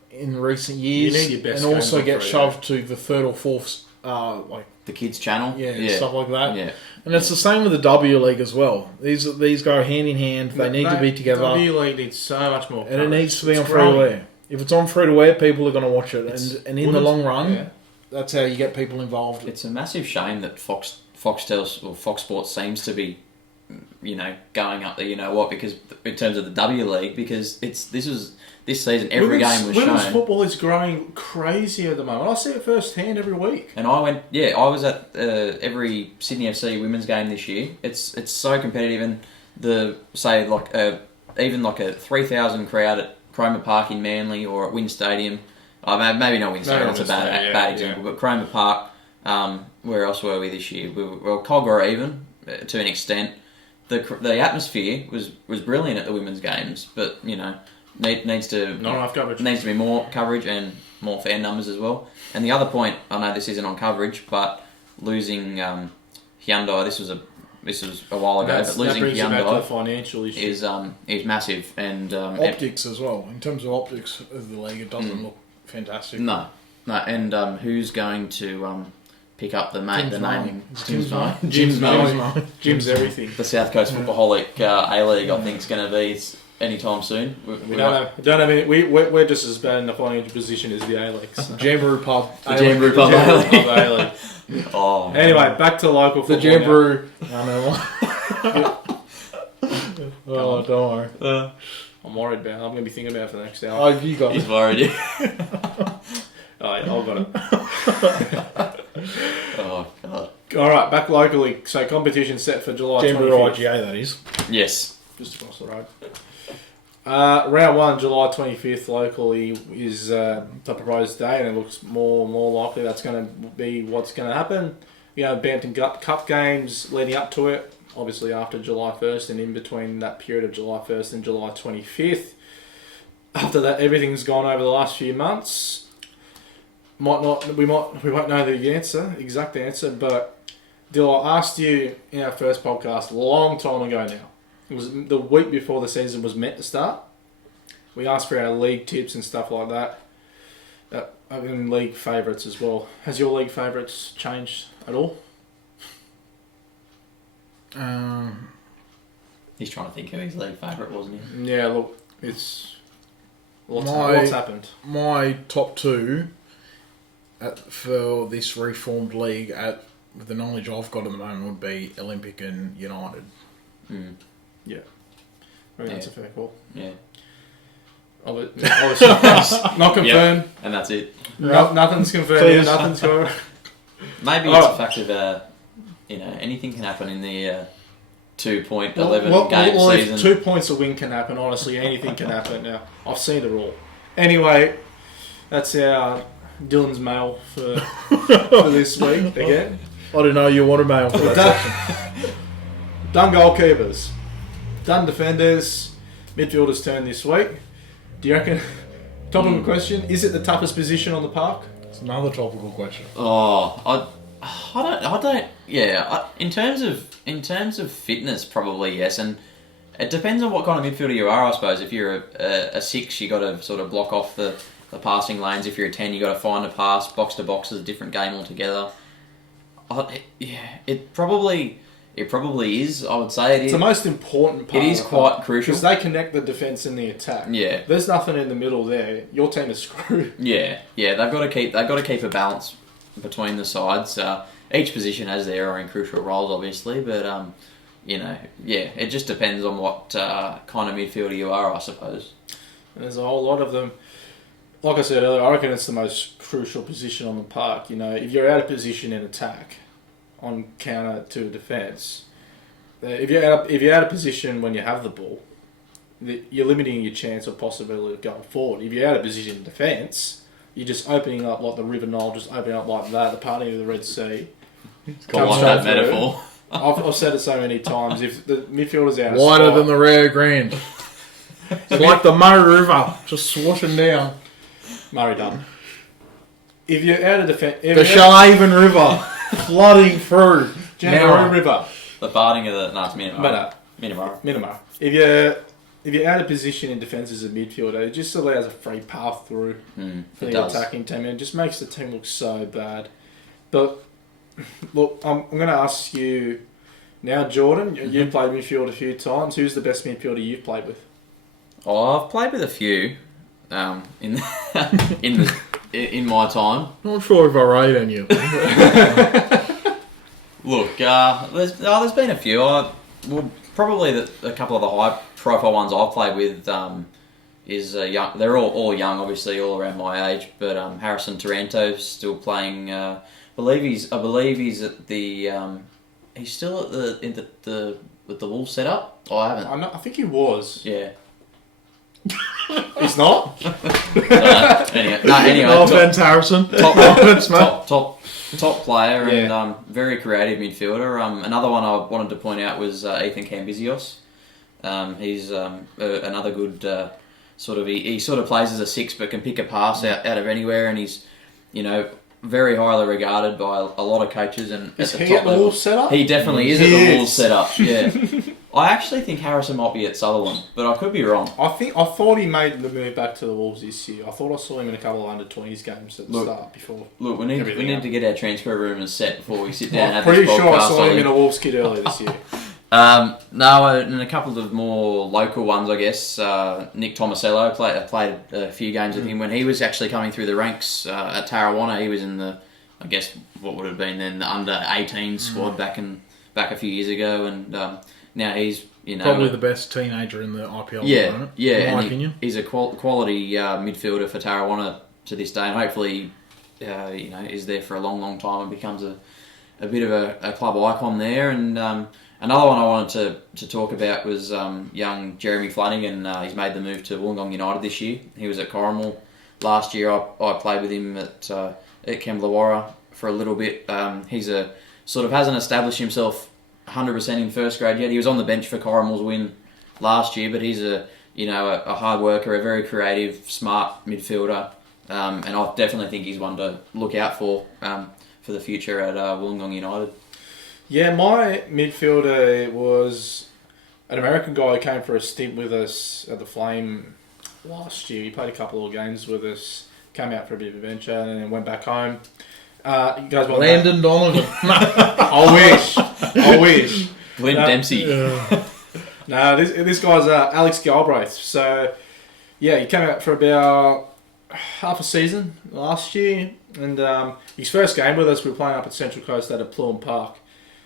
in recent years, You need your best and also games on get free-to-air. shoved to the third or fourth, like The kids' channel? stuff like that. Yeah. And it's the same with the W League as well. These go hand in hand. They need to be together. W League needs so much more. And it needs to be on free to air. If it's on free to air, people are going to watch it. And in the long run, that's how you get people involved. It's a massive shame that Foxtel or Fox Sports seems to be, going up there. Because in terms of the W League, because this season every game was women's shown. football is growing crazy at the moment. I see it firsthand every week. And I was at every Sydney FC women's game this year. It's so competitive, and even like a 3,000 crowd at Cromer Park in Manly or at Wynn Stadium. Maybe not Wynn Stadium, that's a bad example. But Cromer Park, where else were we this year? We were Cogra even to an extent. The atmosphere was brilliant at the women's games, but needs to Not enough coverage. Needs to be more coverage and more fan numbers as well. And the other point, I know this isn't on coverage, but losing Hyundai, this was a while ago, but losing that brings you back to the Hyundai financial issue. is massive. And Optics as well. In terms of optics of the league, it doesn't look fantastic. No. And who's going to pick up the naming? Jim's everything. The South Coast Footballholic A-League, I think, is going to be anytime soon. We don't have any. We're just as bad in the financial position as the A-League. So. Jamboree Pub. The Jamboree Pub A-League. Oh. Anyway, back to local football. The Jamboree. I know. Oh, don't worry. I'm worried about. I'm going to be thinking about it for the next hour. Oh, you got He's it. worried. Oh, yeah, I've got it. Oh, God. All right, back locally. So competition set for July 25th. Canberra IGA, that is. Yes. Just across the road. Round 1, July 25th, locally, is the proposed date, and it looks more likely that's going to be what's going to happen. Bampton Cup games leading up to it, obviously after July 1st, and in between that period of July 1st and July 25th. After that, everything's gone over the last few months. We won't know the exact answer, but Dill, I asked you in our first podcast a long time ago now. It was the week before the season was meant to start. We asked for our league tips and stuff like that. And league favourites as well. Has your league favourites changed at all? He's trying to think who his league favourite, wasn't he? Yeah, look, it's... What's happened? My top two for this reformed league, with the knowledge I've got at the moment, would be Olympic and United. Mm. Yeah. I think that's a fair call. Yeah. Obviously, not confirmed. Yep. And that's it. Nothing's confirmed. Please. Nothing's confirmed. Maybe it's a fact of, anything can happen in the 2.11 game season. If 2 points a win can happen, honestly, anything can happen now. I've seen it all. Anyway, that's our Dylan's mail for this week again. I don't know, you want a mail for that. Done goalkeepers. Done defenders. Midfielders' turn this week. Do you reckon... Topical question, is it the toughest position on the park? It's another topical question. Oh, I don't. Yeah, in terms of fitness, probably yes, and it depends on what kind of midfielder you are. I suppose if you're a 6, you got to sort of block off the passing lanes. If you're a 10, you got to find a pass. Box to box is a different game altogether. It probably is. I would say it's the most important part. It is quite crucial because they connect the defence and the attack. Yeah, there's nothing in the middle there. Your team is screwed. Yeah. They've got to keep a balance between the sides. Each position has their own crucial roles, obviously, but it just depends on what kind of midfielder you are, I suppose. There's a whole lot of them. Like I said earlier, I reckon it's the most crucial position on the park. If you're out of position in attack, on counter to defence, if you're out of position when you have the ball, you're limiting your chance or possibility of going forward. If you're out of position in defence, you're just opening up like the River Nile, just opening up like that, the parting of the Red Sea. It's got like that metaphor. I've said it so many times. If the midfielder's out of wider spot, than the Rio Grande. It's like the Murray River, just swashing down. Murray done. If you're out of defence... The Shaven River, flooding through. Murray River. The parting of the... No, it's Minamara. If you're out of position in defence as a midfielder, it just allows a free path through for the attacking team, and it just makes the team look so bad. But look, I'm going to ask you now, Jordan. You've played midfield a few times. Who's the best midfielder you've played with? Oh, I've played with a few in my time. Not sure if I rate on you. Look, there's been a few. Probably a couple of the high-profile ones I've played with is young. They're all young, obviously, all around my age. But Harrison Taranto's still playing. I believe he's at the. He's still at the with the Wolves setup. Oh, I haven't. I think he was. Yeah. He's not. Anyway. Offense, Harrison. Top player and very creative midfielder. Another one I wanted to point out was Ethan Cambizios. He's another good sort of. He sort of plays as a 6, but can pick a pass out of anywhere, and he's very highly regarded by a lot of coaches. And is at the he top at the level, Wolves setup? He definitely is at the Wolves setup. Yeah. I actually think Harrison might be at Sutherland, but I could be wrong. I thought he made the move back to the Wolves this year. I thought I saw him in a couple of under-20s games at the start before. Look, we need to get our transfer rumours set before we sit down. I'm pretty sure I saw him in a Wolves kit earlier this year. And a couple of more local ones, I guess. Nick Tomasello played a few games with him when he was actually coming through the ranks at Tarrawanna. He was in the, I guess, what would have been then the under-18 squad back a few years ago, and Now he's Probably the best teenager in the IPL at the yeah, moment, yeah, in my and opinion. he's a quality midfielder for Tarrawanna to this day, and hopefully, is there for a long, long time and becomes a bit of a club icon there. And another one I wanted to talk about was young Jeremy Flanagan. He's made the move to Wollongong United this year. He was at Corrimal last year. I played with him at Kembla for a little bit. He's hasn't established himself 100% in first grade yet. He was on the bench for Corrimal's win last year, but he's a hard worker, a very creative, smart midfielder, and I definitely think he's one to look out for the future at Wollongong United. Yeah, my midfielder was an American guy who came for a stint with us at the Flame last year. He played a couple of games with us, came out for a bit of adventure, and then went back home. You guys want Landon Donovan. I wish. Glenn Dempsey. No, this guy's Alex Galbraith. So, yeah, he came out for about half a season last year. And his first game with us, we were playing up at Central Coast at Plume Park.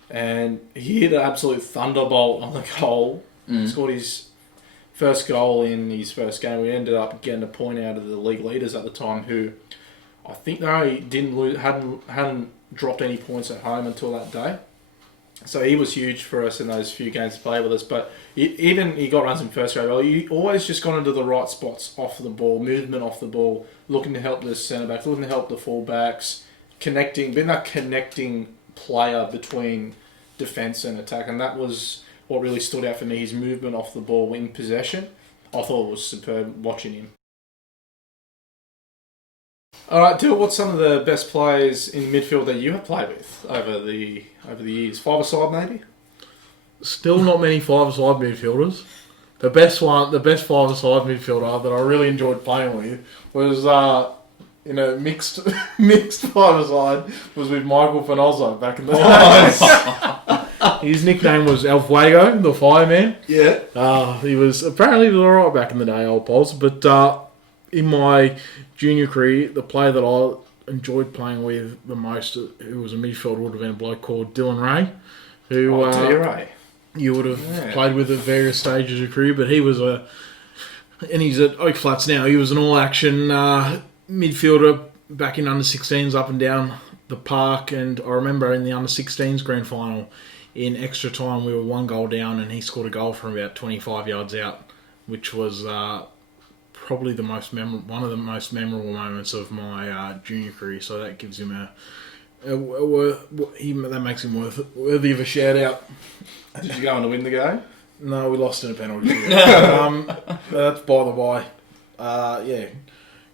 And he hit an absolute thunderbolt on the goal. Scored his first goal in his first game. We ended up getting a point out of the league leaders at the time, who I think they hadn't dropped any points at home until that day. So he was huge for us in those few games to play with us. But he got runs in first grade. Well, he always just got into the right spots off the ball, movement off the ball, looking to help the centre backs, looking to help the full backs, being that connecting player between defence and attack. And that was what really stood out for me, his movement off the ball in possession. I thought it was superb watching him. All right, Dill, what's some of the best players in midfield that you have played with over the years? Five-a-side, maybe? Still not many five-a-side midfielders. The best five-a-side midfielder that I really enjoyed playing with was mixed five-a-side was with Michael Fenolzo back in the day. His nickname was El Fuego, the fireman. Yeah. He was alright back in the day, old Pols, but in my junior career, the player that I enjoyed playing with the most, who was a midfielder, would have been a bloke called Dylan Ray, who Ray. You would have played with at various stages of your career, but he was and he's at Oak Flats now. He was an all-action midfielder back in under-16s up and down the park, and I remember in the under-16s grand final, in extra time, we were 1 goal down, and he scored a goal from about 25 yards out, which was probably one of the most memorable moments of my junior career. So that gives him that makes him worthy of a shout out. Did you go on to win the game? No, we lost in a penalty. That's by the by.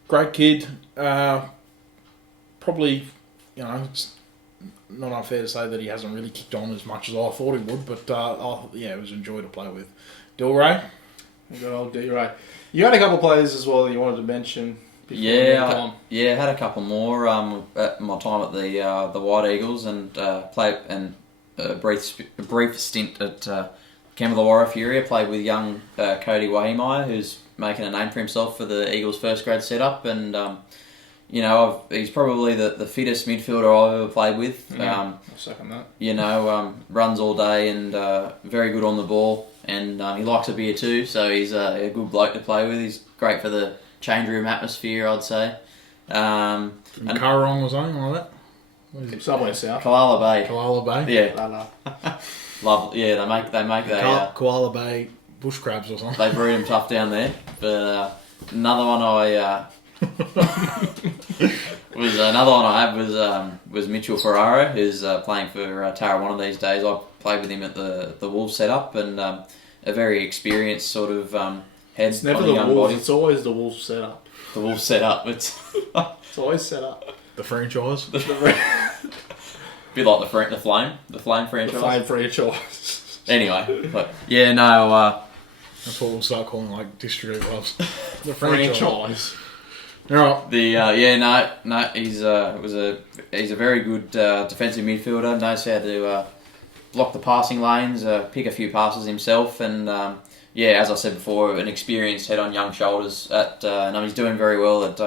Great kid. Probably, it's not unfair to say that he hasn't really kicked on as much as I thought he would, but it was a joy to play with. Dilray? Good old D-Ray. You had a couple of players as well that you wanted to mention. I had a couple more at my time at the White Eagles, and played a brief stint at Kembla Fury. I played with young Cody Wahimaya, who's making a name for himself for the Eagles first grade setup, and he's probably the fittest midfielder I've ever played with. I'll second that. Runs all day and very good on the ball, and he likes a beer too, so he's a good bloke to play with. He's great for the change room atmosphere, I'd say. And Currong or something like that? Somewhere south. Koala Bay. Koala Bay? Yeah. Lovely. Yeah, they make Koala Bay bush crabs or something. They breed them tough down there. But another one I was Mitchell Ferraro, who's playing for Tarrawanna these days. I played with him at the Wolves setup, and a very experienced sort of head. It's never on the young Wolves. body. It's always the Wolves setup. The Wolves setup. It's always set up. The franchise. Bit like the Flame franchise. The Flame franchise. Anyway, but that's what we'll start calling like district clubs. The franchise. All right. He's a very good defensive midfielder. Knows how to block the passing lanes, pick a few passes himself, and as I said before, an experienced head on young shoulders. And he's doing very well at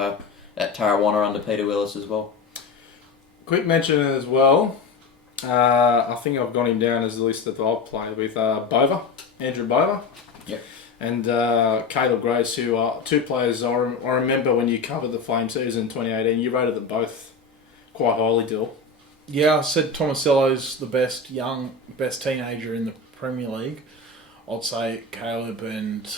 Tarrawanna under Peter Willis as well. Quick mention as well, I think I've got him down as the list that I've played with Andrew Bova. Yep. And Caleb Grace, who are two players I remember when you covered the Flame season 2018, you rated them both quite highly, Dill. Yeah, I said Tomasello's the best teenager in the Premier League. I'd say Caleb and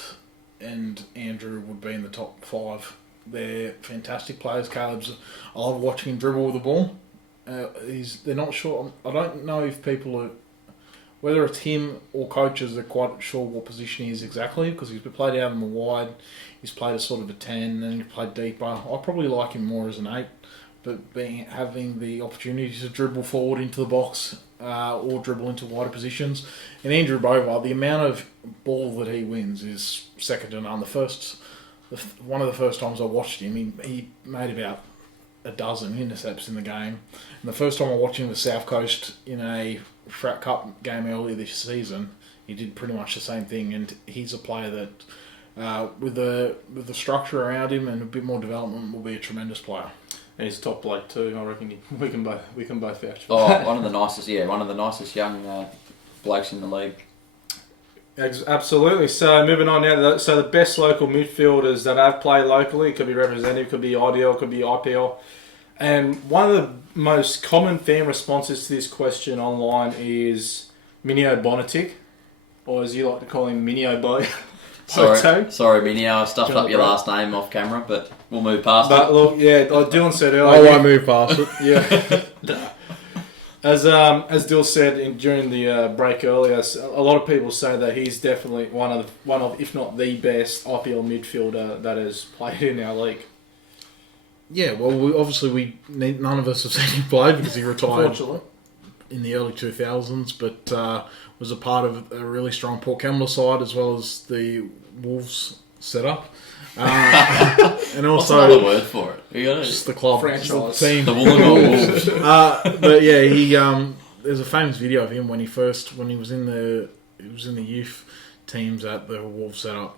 Andrew would be in the top 5. They're fantastic players. Caleb's, I love watching him dribble with the ball. They're not sure. I don't know if people are, whether it's him or coaches are quite sure what position he is exactly, because he's played out in the wide. He's played as sort of a 10, and he's played deeper. I probably like him more as an 8. But having the opportunity to dribble forward into the box or dribble into wider positions. And Andrew Bova, the amount of ball that he wins is second to none. One of the first times I watched him, he made about a dozen intercepts in the game. And the first time I watched him with South Coast in a Frat Cup game earlier this season, he did pretty much the same thing. And he's a player that, with the structure around him and a bit more development, will be a tremendous player. And he's top bloke too. I reckon we can both vouch for Oh, that. one of the nicest young blokes in the league. Absolutely. So moving on now. So the best local midfielders that have played locally, it could be representative, could be IDL, could be IPL. And one of the most common fan responses to this question online is Minio Bonatic, or as you like to call him, Minio Boy. Sorry, Minio, I stuffed up your last name off camera, but we'll move past it. But look, yeah, like Dylan said earlier. I won't move past it. Yeah. As Dill said during the break earlier, a lot of people say that he's definitely one of, if not the best IPL midfielder that has played in our league. Yeah, well, none of us have seen him play because he retired in the early 2000s, but was a part of a really strong Port Kembla side as well as the Wolves setup. And also, what's another word for it? You got just the club franchise, the team, the Wollongong Wolves. But yeah, he there's a famous video of him when he was in the youth teams at the Wolves setup.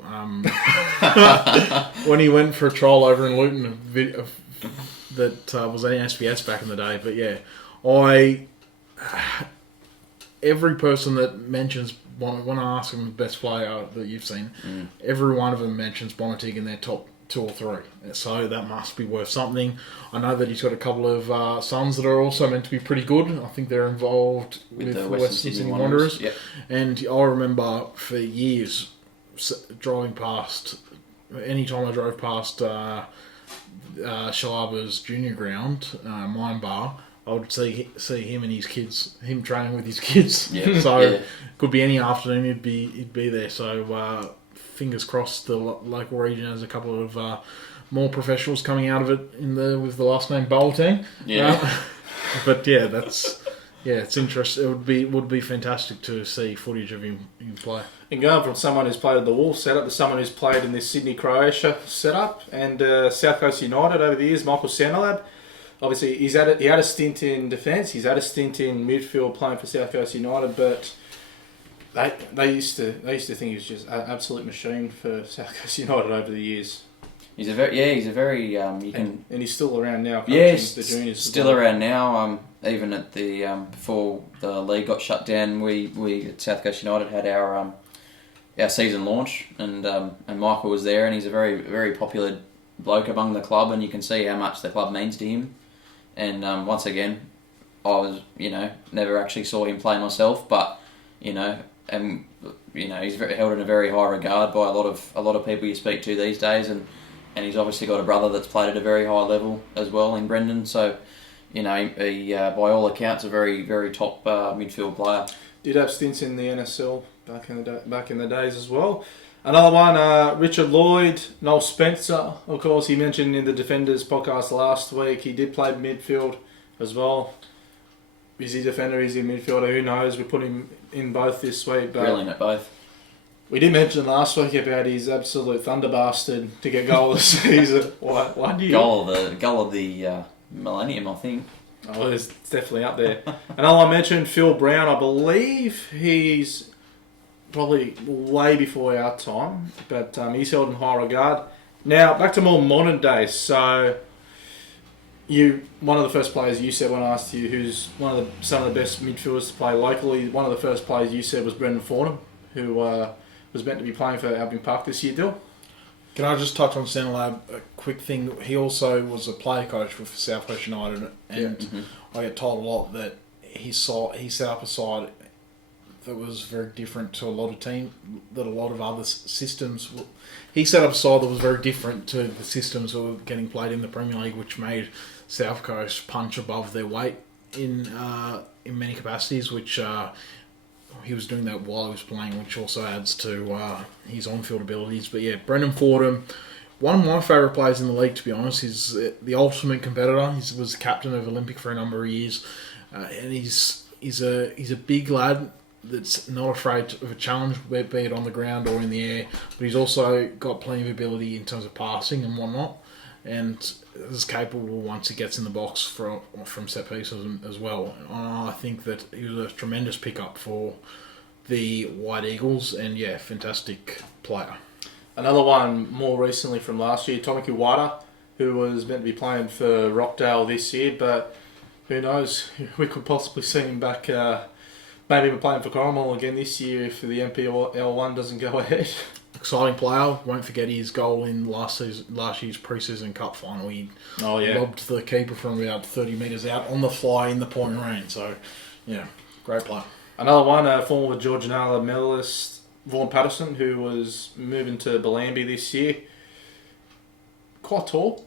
When he went for a trial over in Luton, that was an SBS back in the day. But yeah, every person that mentions, when I ask them the best player that you've seen, every one of them mentions Bonatic in their top 2 or 3. So that must be worth something. I know that he's got a couple of sons that are also meant to be pretty good. I think they're involved with the Western Sydney Wanderers. Yep. And I remember for years driving past, any time I drove past Shalaba's junior ground, Mine Bar, I would see him and his kids, him training with his kids. Yeah. So could be any afternoon he'd be there. So fingers crossed the local region has a couple of more professionals coming out of it with the last name Boateng. Yeah. But yeah, it's interesting. It would be fantastic to see footage of him play. And going from someone who's played at the Wolves setup to someone who's played in this Sydney Croatia setup and South Coast United over the years, Michael Sanalab. Obviously, he had a stint in defence. He's had a stint in midfield playing for South Coast United, but they used to think he was just an absolute machine for South Coast United over the years. He's a very and he's still around now. Yeah, the juniors still around now. Even at the before the league got shut down, we at South Coast United had our season launch, and Michael was there, and he's a very very popular bloke among the club, and you can see how much the club means to him. And once again, I was never actually saw him play myself, but he's held in a very high regard by a lot of people you speak to these days, and he's obviously got a brother that's played at a very high level as well in Brendan. So, he by all accounts a very very top midfield player. Did have stints in the NSL back in the days as well. Another one, Richard Lloyd, Noel Spencer. Of course, he mentioned in the Defenders podcast last week. He did play midfield as well. Is he defender? Is he midfielder? Who knows? We put him in both this week. But Brilliant at both. We did mention last week about his absolute thunder bastard to get goal of the season. Why do you? Goal of the millennium, I think. Oh, it's definitely up there. Another one mentioned, Phil Brown. I believe he's probably way before our time, but he's held in high regard. Now, back to more modern days. So, one of the first players you said when I asked you who's some of the best midfielders to play locally. One of the first players you said was Brendan Fordham, who was meant to be playing for Albion Park this year. Dill. Can I just touch on Centrelab a quick thing? He also was a player coach for South West United, and I get told a lot that he set up a side that was very different to a lot of other systems. He set up a side that was very different to the systems that were getting played in the Premier League, which made South Coast punch above their weight in many capacities, which he was doing that while he was playing, which also adds to his on-field abilities. But yeah, Brendan Fordham, one of my favourite players in the league, to be honest. He's the ultimate competitor. He was captain of Olympic for a number of years, and he's a big lad that's not afraid of a challenge, be it on the ground or in the air. But he's also got plenty of ability in terms of passing and whatnot, and is capable once he gets in the box from set pieces as well. I think that he was a tremendous pickup for the White Eagles, and yeah, fantastic player. Another one more recently from last year, Tommy Kuwata, who was meant to be playing for Rockdale this year, but who knows, we could possibly see him back, maybe even playing for Corrimal again this year if the NPL1 doesn't go ahead. Exciting player. Won't forget his goal in last year's pre-season cup final. He lobbed the keeper from about 30 metres out on the fly in the pouring rain. So, yeah, great player. Another one, former Georgianala medalist, Vaughan Patterson, who was moving to Bellambi this year. Quite tall.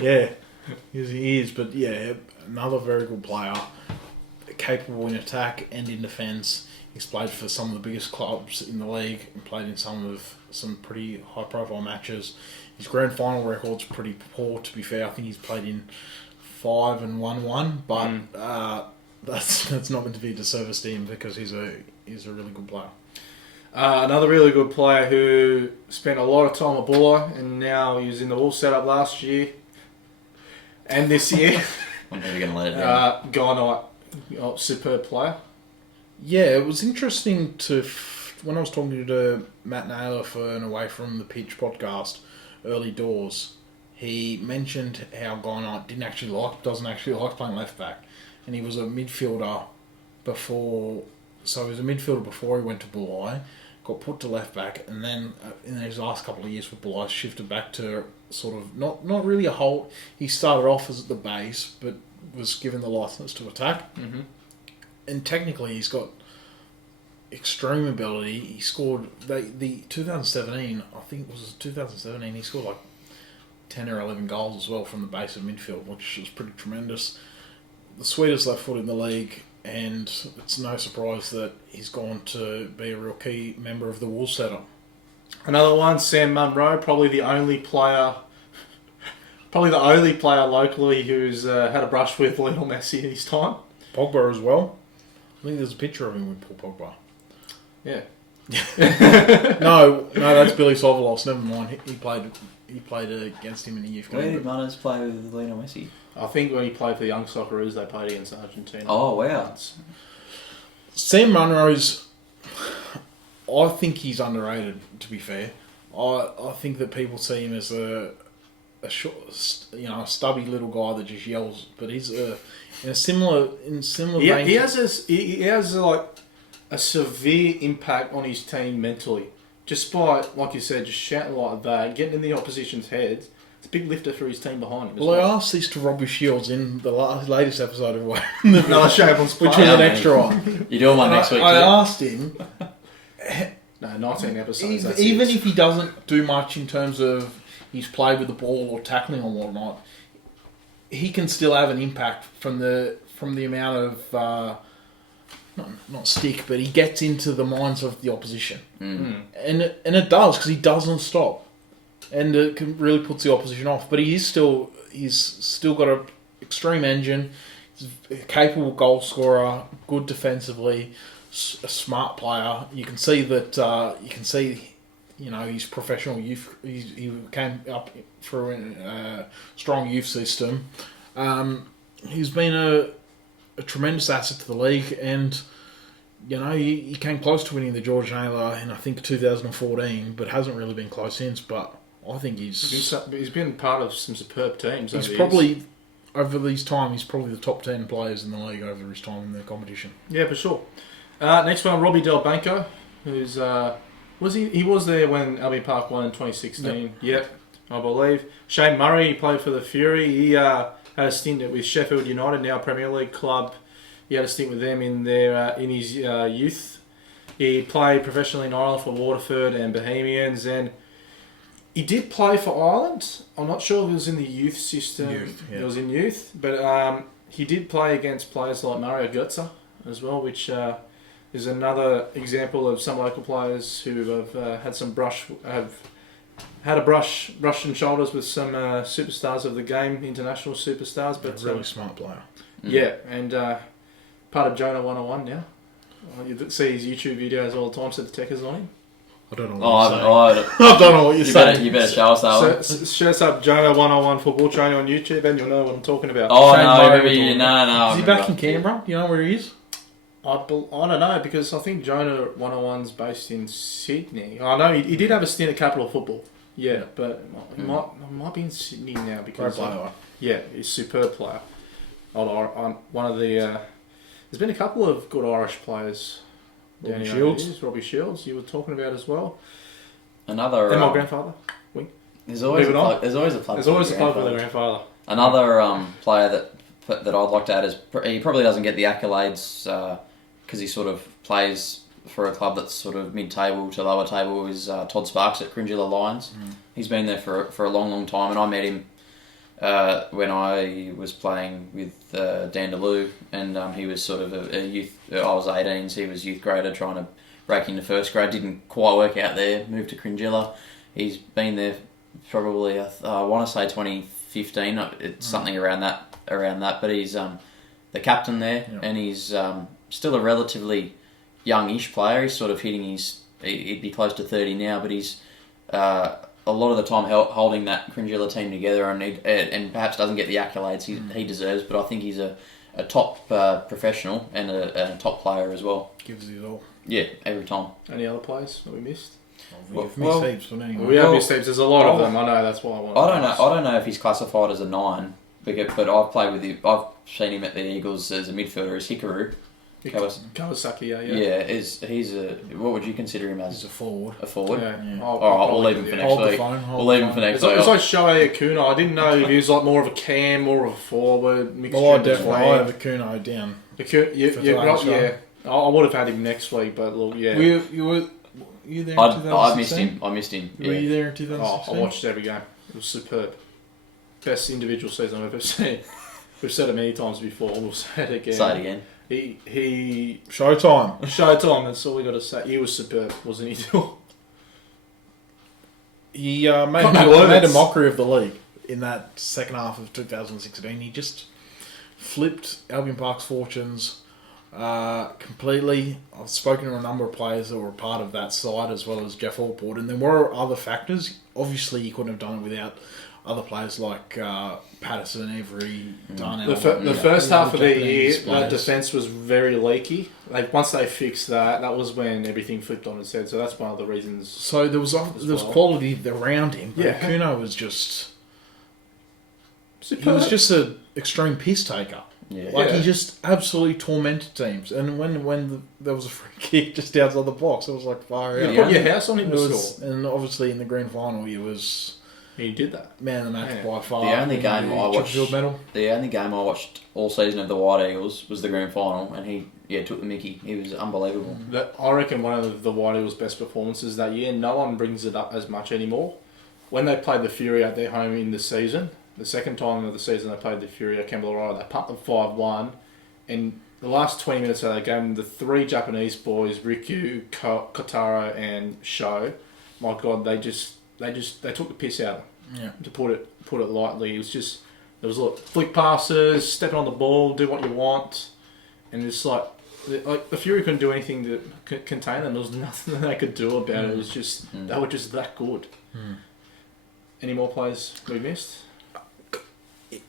Yeah, he is. But yeah, another very good player. Capable in attack and in defence. He's played for some of the biggest clubs in the league and played in some pretty high-profile matches. His grand final record's pretty poor, to be fair. I think he's played in 5 and 1-1, but that's not meant to be a disservice to him because he's a really good player. Another really good player who spent a lot of time at Bulleye, and now he was in the Wolves setup last year and this year. I'm never going to let it down. Guy Knight. Superb player. Yeah, it was interesting when I was talking to Matt Naylor for an Away From the Pitch podcast early doors. He mentioned how Guy Knight doesn't actually like playing left back, and he was a midfielder before. So he was a midfielder before he went to Bulleye, got put to left back, and then in his last couple of years with Bulleye, shifted back to sort of not really a hold. He started off as at the base, but was given the licence to attack. Mm-hmm. And technically he's got extreme ability. He scored the 2017, I think it was 2017, he scored like 10 or 11 goals as well from the base of midfield, which was pretty tremendous. The sweetest left foot in the league, and it's no surprise that he's gone to be a real key member of the Wolves setup. Another one, Sam Munro, probably the only player locally who's had a brush with Lionel Messi in his time. Pogba as well. I think there's a picture of him with Paul Pogba. Yeah. No, that's Billy Sovalos. Never mind. He played against him in the youth game. Where did Manos play with Lionel Messi? I think when he played for the Young Socceroos, they played against Argentina. Oh, wow. Sam Munro's... I think he's underrated, to be fair. I think that people see him as a short, a stubby little guy that just yells, but he's in a similar vein. He has a severe impact on his team mentally, just by, like you said, just shouting like that, getting in the opposition's heads. It's a big lifter for his team behind him. Well, I asked this to Robbie Shields in the latest episode of Another Shape on Spy, which was an extra one. You're doing one next week. I asked him. No, 19 episodes. Even if he doesn't do much in terms of his play with the ball or tackling or whatnot, he can still have an impact from the amount of not stick, but he gets into the minds of the opposition, and it does because he doesn't stop, and it really puts the opposition off. But he's still got an extreme engine. He's a capable goal scorer, good defensively, a smart player. You can see that. His professional youth. He came up through a strong youth system. He's been a tremendous asset to the league, and he came close to winning the George Naylor in I think 2014, but hasn't really been close since. But I think He's been part of some superb teams. he's probably over these time. He's probably the top 10 players in the league over his time in the competition. Yeah, for sure. Next one, Robbie Del Banco, who's was he? He was there when Albion Park won in 2016. Yep, I believe. Shane Murray, he played for the Fury. He had a stint with Sheffield United, now a Premier League club. He had a stint with them in their in his youth. He played professionally in Ireland for Waterford and Bohemians, and he did play for Ireland. I'm not sure if it was in the youth system. It was in youth, but he did play against players like Mario Götze as well, which is another example of some local players who have had a brush and shoulders with some superstars of the game, international superstars. But really smart player. Yeah, and part of Jonah 101 now. You see his YouTube videos all the time, so the tech is on him. I don't know what you're saying. I don't know what you're saying. You better show us that one. So show us up Jonah 101 football training on YouTube, and you'll know what I'm talking about. Oh, Shane no, Murray maybe, no. Is he back in Canberra? Do you know where he is? I don't know, because I think Jonah 101's based in Sydney. I know he did have a stint at Capital Football. Yeah, but he might be in Sydney now because he's a superb player. One of the there's been a couple of good Irish players. Robbie Shields, you were talking about as well. Another. And my grandfather. Wing. There's always a plug. There's always a plug. There's always a plug for the grandfather. Another player that I'd like to add is he probably doesn't get the accolades because he sort of plays for a club that's sort of mid-table to lower table is Todd Sparks at Cringilla Lions. He's been there for a long time, and I met him when I was playing with Dandaloo, and he was sort of a youth. I was 18, so he was youth grader trying to break into first grade. Didn't quite work out there. Moved to Cringilla. He's been there probably I want to say 2015. It's something around that. But he's the captain there, and he's still a relatively youngish player. He's sort of hitting he'd be close to 30 now, but he's a lot of the time holding that Cringilla team together, and perhaps doesn't get the accolades he deserves, but I think he's a top professional and a top player as well. Gives it all. Yeah, every time. Any other players that we missed? We've missed heaps, but anyway. We have missed heaps. There's a lot of them. I know, that's why I want to I don't know if he's classified as a 9, but I've played with him. I've seen him at the Eagles as a midfielder, as Hikaru. Kawasaki, yeah. Yeah, he's a. What would you consider him as? He's a forward. A forward. Yeah. All right, we'll leave him for next week. We'll leave him for next week. It's like Shohei Akuno. I didn't know if he was like more of a cam, more of a forward. I have Akuno down. Yeah. I would have had him next week, but look, yeah. You were there in 2016? I missed him. Yeah. Were you there in 2016? I watched every game. It was superb. Best individual season I've ever seen. We've said it many times before. We'll say it again. Say it again. He Showtime. That's all we got to say. He was superb, wasn't he? He made a mockery of the league in that second half of 2016. He just flipped Albion Park's fortunes completely. I've spoken to a number of players that were a part of that side, as well as Jeff Allport, and there were other factors. Obviously, he couldn't have done it without other players like Patterson, Avery, Darnell. The first half of the year, that defence was very leaky. Like once they fixed that was when everything flipped on its head. So that's one of the reasons. So there was quality around him. But Kuno was just superb. He was just an extreme piss taker. Yeah. He just absolutely tormented teams. And when there was a free kick just outside the box, it was like far out. You put your house on him to score. And obviously in the grand final, he was. He did that. Man of the match by far. The only game I watched watched all season of the White Eagles was the grand final, and he took the mickey. He was unbelievable. I reckon one of the White Eagles' best performances that year. No one brings it up as much anymore. When they played the Fury at their home in the season, the second time of the season they played the Fury at Kembla, they pumped them 5-1, and the last 20 minutes of that game, the three Japanese boys, Riku, Kotaro, and Sho, my God, they took the piss out of him. Yeah. To put it lightly, it was just there was flick passes, stepping on the ball, do what you want, and it's like the Fury couldn't do anything to contain them. There was nothing they could do about it. It was just they were just that good. Any more players we missed?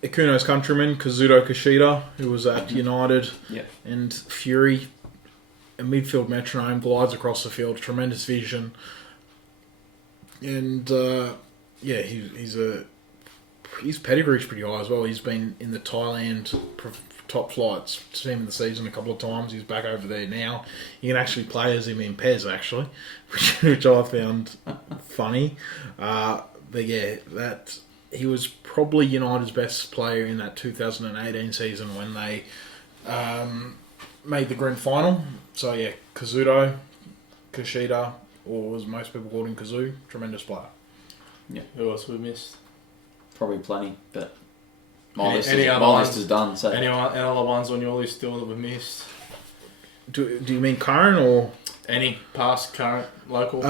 Akuno's countryman, Kazuto Kishida, who was at United, and Fury, a midfield metronome, glides across the field, tremendous vision. And yeah, his pedigree's pretty high as well. He's been in the Thailand top flights team of the season a couple of times. He's back over there now. You can actually play as him in Pez, actually, which I found funny. But yeah, that he was probably United's best player in that 2018 season when they made the grand final. So yeah, Kazuto, Kushida, or as most people called him, Kazoo, tremendous player. Yeah. Who else we missed? Probably plenty, but my Any list other is done. So Any other ones on your list still that we missed? Do you mean current or Any past, current, local?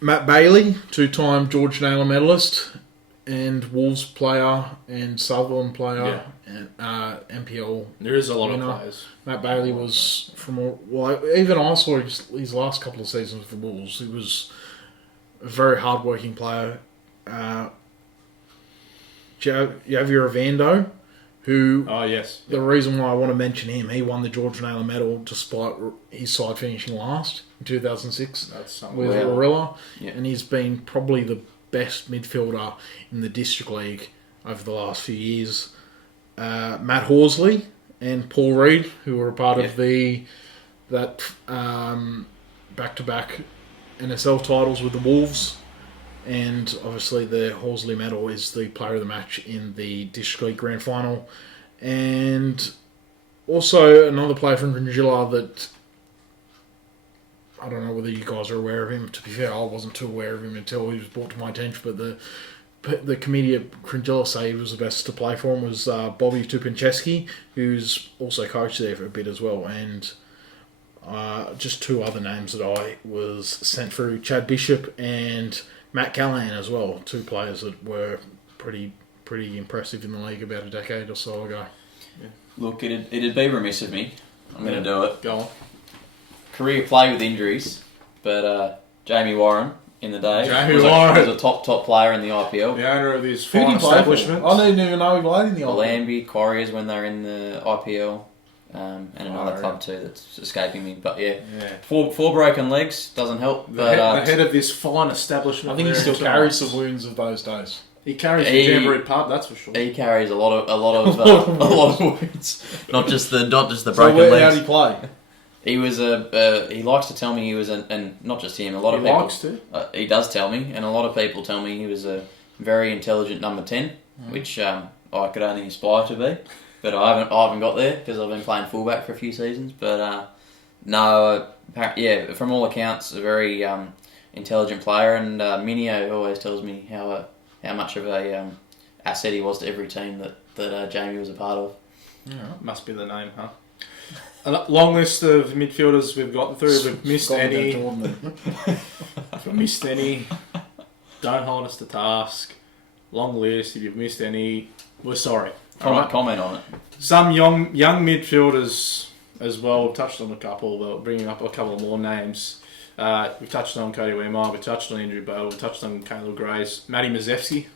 Matt Bailey, two-time George Naylor medalist and Wolves player and Sutherland player and NPL. There is a lot winner. of players. Matt Bailey was even I saw his last couple of seasons for Wolves. He was a very hard-working player. Javier Ovando, who... Oh, yes. The reason why I want to mention him, he won the George Naylor medal despite his side finishing last in 2006 with Warilla. Yeah. And he's been probably the best midfielder in the District League over the last few years. Matt Horsley and Paul Reed, who were a part of that back-to-back NSL titles with the Wolves. And obviously the Horsley medal is the player of the match in the District League Grand Final. And also another player from Gringilla that I don't know whether you guys are aware of him. To be fair, I wasn't too aware of him until he was brought to my attention. But the committee at Gringilla say he was the best to play for him was Bobby Tupincheski, who's also coached there for a bit as well. And just two other names that I was sent through, Chad Bishop and Matt Callahan as well, two players that were pretty impressive in the league about a decade or so ago. Yeah. Look, it'd be remiss of me. I'm going to do it. Go on. Career play with injuries, but Jamie Warren in the day was a top player in the IPL. The owner of his Who did fine he play for? establishment. I didn't even know he played in the IPL. Lambie, Quarriers when they were in the IPL, and another club too that's escaping me. But yeah. Four broken legs doesn't help. The head of this fine establishment. I think he still carries the wounds of those days. He carries the Jamboree pub, that's for sure. He carries a lot of wounds, not just the broken legs. How did he play? He was he likes to tell me he was and not just him. A lot of people likes to. He does tell me, and a lot of people tell me he was a very intelligent number 10, which I could only aspire to be. But I haven't got there because I've been playing fullback for a few seasons. But from all accounts, a very intelligent player. And Minio always tells me how much of a asset he was to every team that Jamie was a part of. Yeah, must be the name, huh? A long list of midfielders we've gotten through. We've missed any. If we've missed any, don't hold us to task. Long list. If you've missed any, we're sorry. Comment on it. Some young midfielders as well. We've touched on a couple, but bringing up a couple more names. We've touched on Cody Weimar, we've touched on Andrew Bale, we've touched on Caleb Grace. Matty Mazewski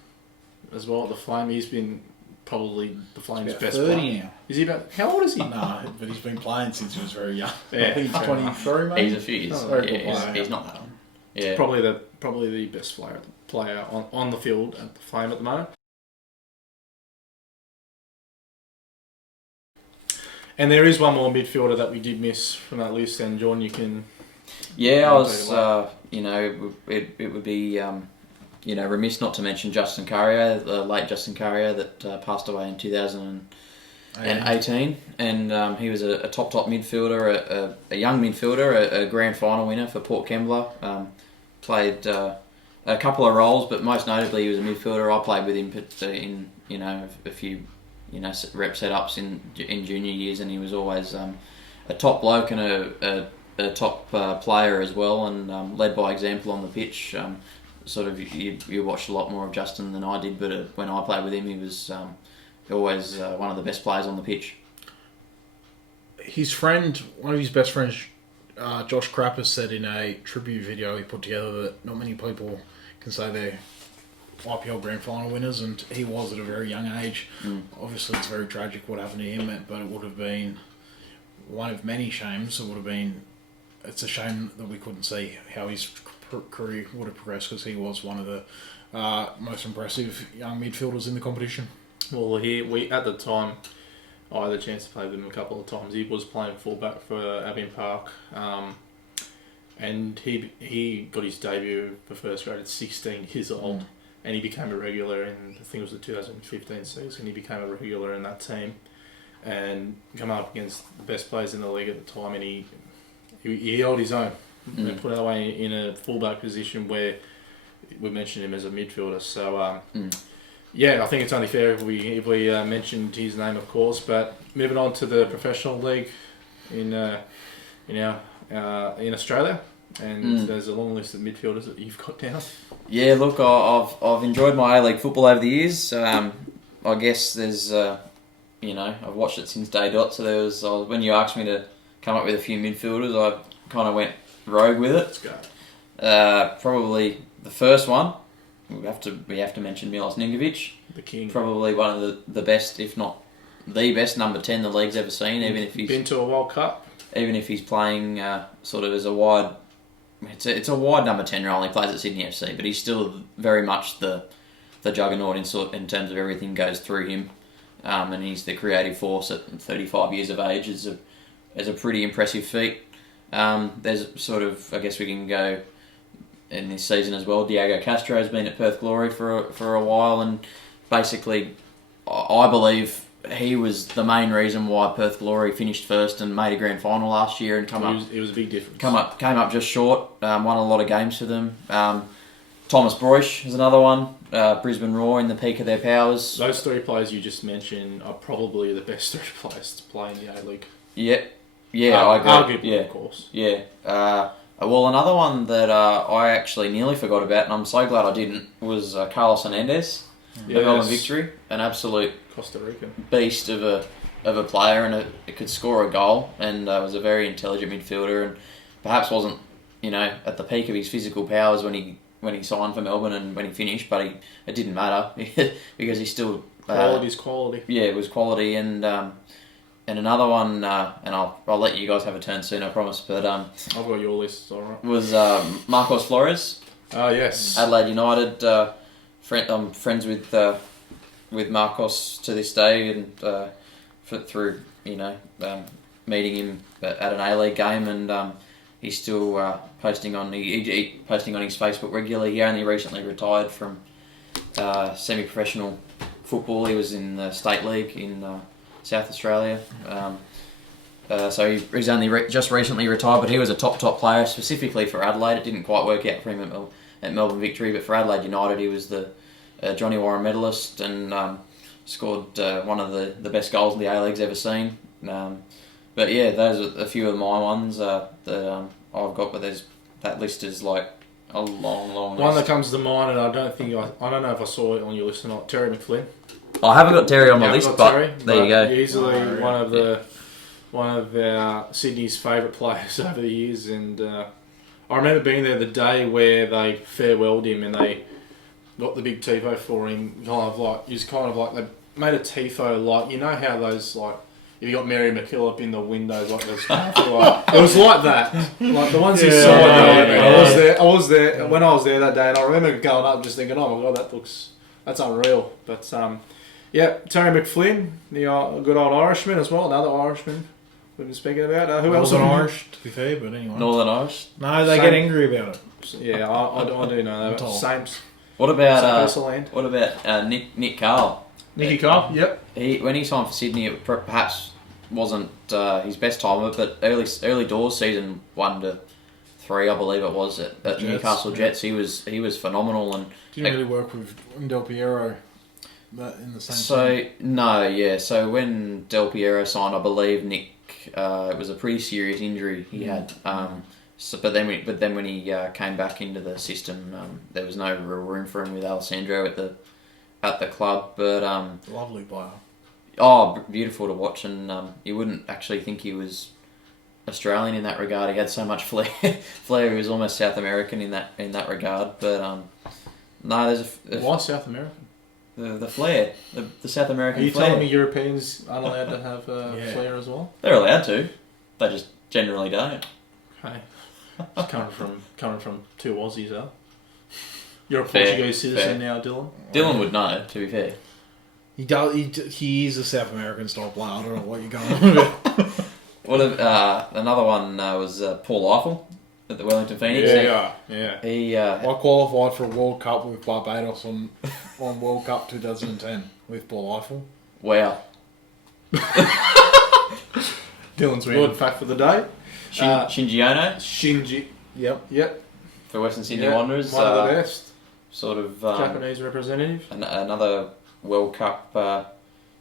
as well at the Flame. He's been probably the Flames' best 30 player. now. Is he about... How old is he? No, but he's been playing since he was very young. Yeah, I think he's 23, mate. He's a few years. He's not that old. Yeah. Probably the best player on the field at the Flame at the moment. And there is one more midfielder that we did miss from that list, and John, you can... Yeah, I was, it would be, remiss not to mention Justin Carrier, the late Justin Carrier that passed away in 2018. And he was a top midfielder, a young midfielder, a grand final winner for Port Kembla. Played a couple of roles, but most notably he was a midfielder. I played with him in, a few, rep setups in junior years, and he was always a top bloke and a top player as well, and led by example on the pitch. You watched a lot more of Justin than I did, but when I played with him, he was always one of the best players on the pitch. His friend, one of his best friends, Josh Krappus, said in a tribute video he put together that not many people can say they're IPL Grand Final winners, and he was at a very young age. Obviously, it's very tragic what happened to him, but it would have been one of many shames. It's a shame that we couldn't see how his career would have progressed because he was one of the most impressive young midfielders in the competition. Well, we at the time, I had the chance to play with him a couple of times. He was playing fullback for Albion Park, and he got his debut for first grade at 16 years old, and he became a regular in, I think it was the 2015 season. He became a regular in that team, and come up against the best players in the league at the time, and he held his own. And put it that way, in a fullback position where we mentioned him as a midfielder. So yeah, I think it's only fair if we mentioned his name, of course. But moving on to the professional league in Australia, and there's a long list of midfielders that you've got down. Yeah, look, I've enjoyed my A-League football over the years. I guess there's I've watched it since day dot. So when you asked me to come up with a few midfielders, I kind of went rogue with it. Let's go. Probably the first one. We have to mention Milos Ninkovic, the king. Probably one of the best, if not the best number 10 the league's ever seen. Even if he's been to a World Cup, even if he's playing sort of as a wide, it's a wide number 10 role. He plays at Sydney FC, but he's still very much the juggernaut in terms of everything goes through him, and he's the creative force at 35 years of age. Is a pretty impressive feat. There's sort of, I guess we can go in this season as well. Diego Castro has been at Perth Glory for a while, and basically, I believe he was the main reason why Perth Glory finished first and made a grand final last year and it was a big difference. Came up just short. Won a lot of games for them. Thomas Broish is another one. Brisbane Roar in the peak of their powers. Those three players you just mentioned are probably the best three players to play in the A-League. Yeah, I agree. Arguably, of course. Yeah. Well, another one that I actually nearly forgot about, and I'm so glad I didn't, was Carlos Hernandez. The Melbourne Victory, an absolute Costa Rican beast of a player, and it could score a goal, and was a very intelligent midfielder, and perhaps wasn't at the peak of his physical powers when he signed for Melbourne and when he finished, but it didn't matter because he still quality's quality. Yeah, it was quality, and another one, and I'll let you guys have a turn soon, I promise. But I've got your list, all right. Was Marcos Flores? Oh yes, Adelaide United. I'm friends with Marcos to this day, and through meeting him at an A-League game, and he's still posting on his Facebook regularly. He only recently retired from semi-professional football. He was in the State League in South Australia. So he's only just recently retired, but he was a top player specifically for Adelaide. It didn't quite work out for him at Melbourne Victory, but for Adelaide United he was the Johnny Warren medalist, and scored one of the best goals the A-League's ever seen. But yeah, those are a few of my ones that I've got, but that list is like a long list. One that comes to mind, and I don't know if I saw it on your list or not, Terry McFlynn. I haven't got Terry on my list, but Terry, there you go. Easily one of our Sydney's favourite players over the years, and I remember being there the day where they farewelled him and they got the big tifo for him. They made a tifo like how those like if you got Mary McKillop in the windows like this. It was like that, like the ones you saw. I was there when I was there that day, and I remember going up and just thinking, oh my god, that's unreal. But Terry McFlynn, the good old Irishman as well, another Irishman we've been speaking about. Who else? Northern Irish, to be fair, but anyway. Northern Irish? No, they get angry about it. Yeah, I do know that. Same. What about Nick Carl? Nicky Carl, yep. When he signed for Sydney, it perhaps wasn't his best time of it, but early doors, season 1 to 3, I believe it was at Newcastle Jets. He was phenomenal, and didn't really work with Del Piero. In the same team. No, yeah. So when Del Piero signed, I believe Nick, it was a pretty serious injury he had. But then when he came back into the system, there was no real room for him with Alessandro at the club. But lovely player. Oh, beautiful to watch, and you wouldn't actually think he was Australian in that regard. He had so much flair. He was almost South American in that regard. But no, there's why South American? The flair, the South American. Are you flair. telling me Europeans aren't allowed to have flair as well? They're allowed to. They just generally don't. Okay. It's coming from two Aussies, huh? You're a Fair, Portuguese citizen fair. now, Dylan. Dylan would know, to be fair. He does. He is a South American style player. I don't know what you're going on about. Another one was Paul Eiffel at the Wellington Phoenix. Yeah. He I qualified for a World Cup with Barbados on World Cup 2010 with Paul Eiffel. wow. Dylan's random fact for the day. Shinji Ono Shinji. Yep. for Western Sydney Yeah, Wanderers. one of the best. Sort of Japanese representative. another World Cup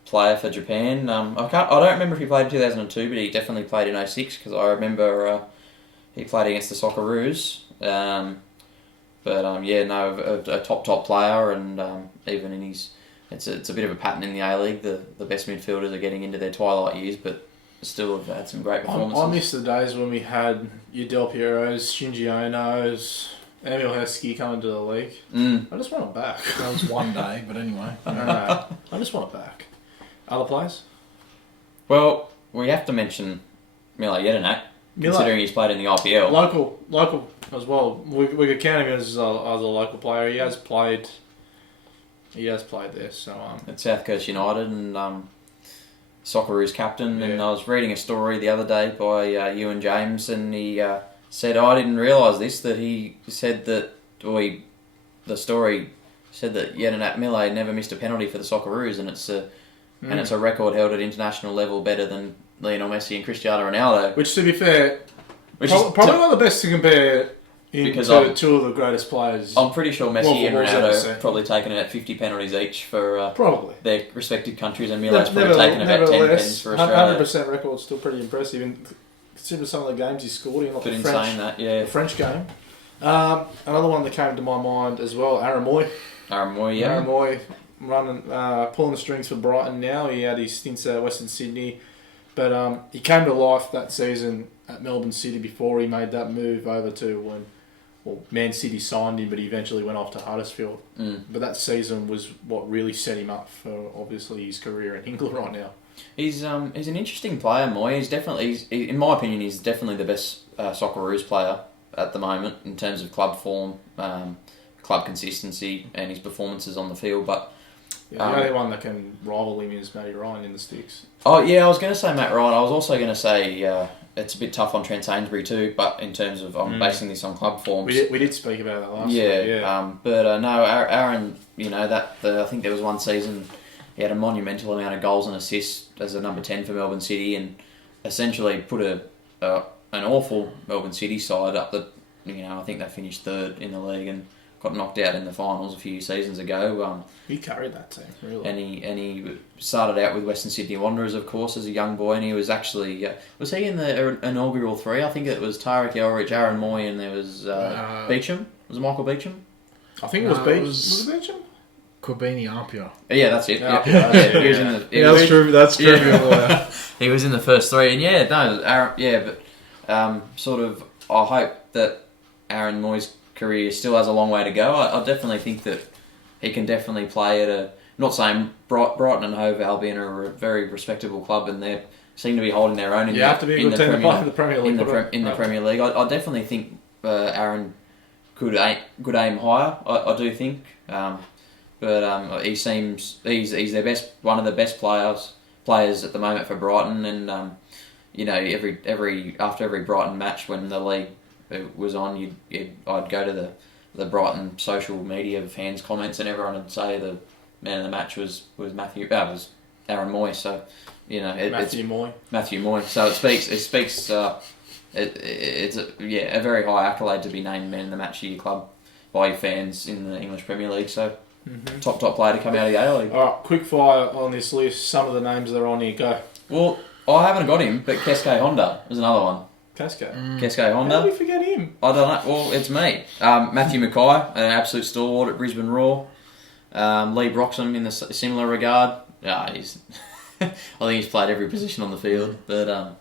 player for Japan. I don't remember if he played in 2002, but he definitely played in 06 because I remember he played against the Socceroos. A top player, and even in his, it's a bit of a pattern in the A League. The best midfielders are getting into their twilight years, but still have had some great performances. I miss the days when we had your Del Pieros, Shinji Onos, Emil Heskey coming to the league. I just want it back. That was one day, but anyway. I just want it back. Other players? Well, we have to mention Mile Jedinak, considering he's played in the IPL. Local as well. We could count him as a local player. He has played there. So At South Coast United and Socceroos captain. And I was reading a story the other day by Ewan James, and he said, I didn't realise this, that he said that, the story said that Jedinak Mile never missed a penalty for the Socceroos, and it's a record held at international level better than Lionel Messi and Cristiano Ronaldo. which, to be fair, probably one of the best to compare to two of the greatest players. I'm pretty sure Messi and football's Ronaldo ever have seen. probably taken about 50 penalties each for Probably. their respective countries, and Mile's probably taken about 10 pens for Australia. 100% record's still pretty impressive, and considering some of the games he scored in, like But the in French, saying that, yeah. the French game. Another one that came to my mind as well, Aaron Moy. Aaron Moy, yeah. Aaron Moy pulling the strings for Brighton now. He had his stints at Western Sydney, but he came to life that season at Melbourne City before he made that move over to Man City signed him, but he eventually went off to Huddersfield. But that season was what really set him up for obviously his career in England right now. He's an interesting player, Moy. In my opinion, he's definitely the best Socceroos player at the moment in terms of club form, club consistency, and his performances on the field. But the only one that can rival him is Matty Ryan in the sticks. Oh yeah, I was going to say Matt Ryan. I was also going to say it's a bit tough on Trent Sainsbury too. But in terms of basing this on club forms, We did speak about that last week. No, Aaron. I think there was one season he had a monumental amount of goals and assists as a number 10 for Melbourne City, and essentially put an awful Melbourne City side up that I think they finished third in the league and got knocked out in the finals a few seasons ago. He carried that team, really. And he started out with Western Sydney Wanderers, of course, as a young boy, and he was actually was he in the inaugural three? I think it was Tarek Elrich, Aaron Moy, and there was Beecham. Was it Michael Beecham? I think it was Beecham. Was it Beecham? Corbini Apia. Yeah, that's it. Yeah, He was in the. That's true. That's true. Yeah. He was in the first three, and Aaron. But sort of, I hope that Aaron Moy's career still has a long way to go. I definitely think that he can definitely play at a. Not saying Brighton and Hove Albion are a very respectable club, and they seem to be holding their own. Have to be a good team to play in the Premier League. In the Premier League, I definitely think Aaron could aim higher. I do think, but he seems he's one of the best players at the moment for Brighton, and after every Brighton match when the league was on, I'd go to the Brighton social media fans comments, and everyone would say the man of the match was Aaron Moy. So Matthew Moy. So it speaks. It's a very high accolade to be named man of the match of your club by your fans in the English Premier League. So top player to come out of the A League. All right, quick fire on this list. Some of the names that are on here. Go. Well, I haven't got him, but Keske Honda is another one. Casco. Keske Honda. How did we forget him? I don't know. Well, it's me. Matthew Mackay, an absolute stalwart at Brisbane Roar. Lee Broxham in the similar regard. I think he's played every position on the field. But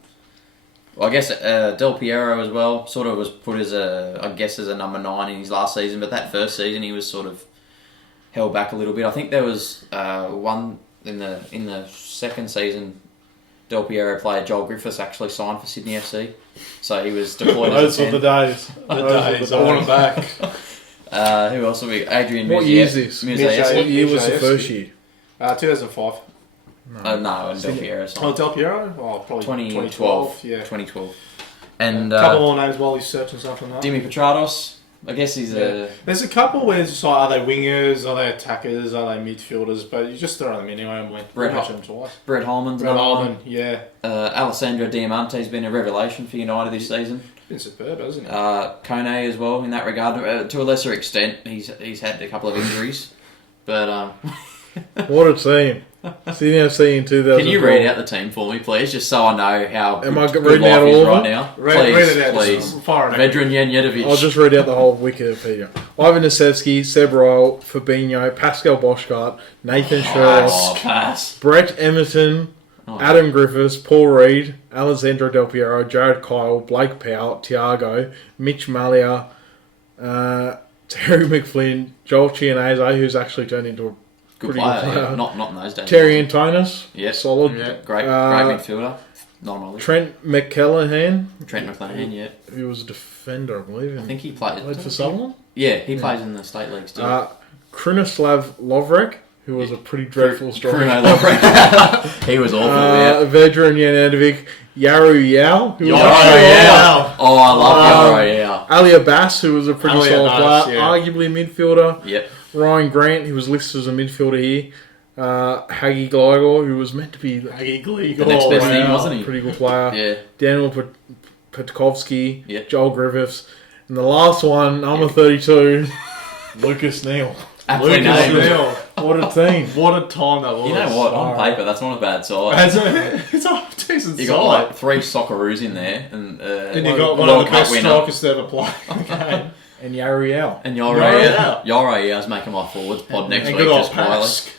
I guess Del Piero as well sort of was put as a number 9 in his last season. But that first season he was sort of held back a little bit. I think there was one in the second season Del Piero player Joel Griffiths actually signed for Sydney FC. So he was deployed Those as a were 10. the days. The Those were days, the I want days. him back. Who else will be? Adrian What Muziek. year is this? Muziek. What year was the Muziek. first year? 2005. No, and Del Piero Oh, signed. Del Piero? Oh, probably 2012. Yeah. 2012. And a couple more names while he's searching something up. Dimi Petratos. I guess he's a... There's a couple where it's just like, are they wingers, are they attackers, are they midfielders? But you just throw them anyway and we mention them twice. Brett Holman's Brett another Holman, one. yeah. Alessandro Diamante's been a revelation for United this season. Been superb, hasn't he? Kone as well in that regard. To a lesser extent, he's had a couple of injuries. But What a team. Sydney FC in 2000. can you read out the team for me, please, just so I know how Am I good reading life out is all of right them? now? Read it out. Please. Fire it out. Vedran Janjetovic. I'll just read out the whole Wikipedia. Ivan Nasevsky, Seb Royal, Fabinho, Pascal Boschart, Nathan Sherlock, pass. Brett Emerton, Oh. Adam Griffiths, Paul Reed, Alessandro Del Piero, Jared Kyle, Blake Powell, Tiago, Mitch Malia, Terry McFlynn, Joel Chianese, who's actually turned into a Good pretty player, good yeah. player. Not in those days. Terry Antonis, Yeah. solid. Yeah. Great Uh, midfielder. Not on my list. Trent McCallahan, Trent McLennan, yeah. who was a defender, I believe. I And think he played played for Sutherland. Yeah, he plays in the state leagues too. Krunislav Lovrek, who was a pretty dreadful story. Bruno Lovrek. He was awful, yeah. Vedran Janjetovic, Yaru Yao, who was yeah. Oh, I love Yaro, yeah. Ali Abbas, who was a pretty Ali solid Abbas, player, yeah. arguably a midfielder. Yep. Ryan Grant, who was listed as a midfielder here. Hagi Gligor, who was meant to be The The next best thing, wasn't he? pretty good player. Yeah. Daniel Petkovsky, Yeah. Joel Griffiths. And the last one, number 32, Lucas Neal. Aptly Lucas named. Neal. What a team. What a time that was. You know what? On Alright. paper, that's not a bad side. It's a decent You got side. like 3 Socceroos in there, and And you got one World of the Cup best winner. strikers to ever play. Okay. And Yaru Yao. And Yaro, Yaro, yeah, I was making my forwards pod next and week. good old Just quietly. Pask.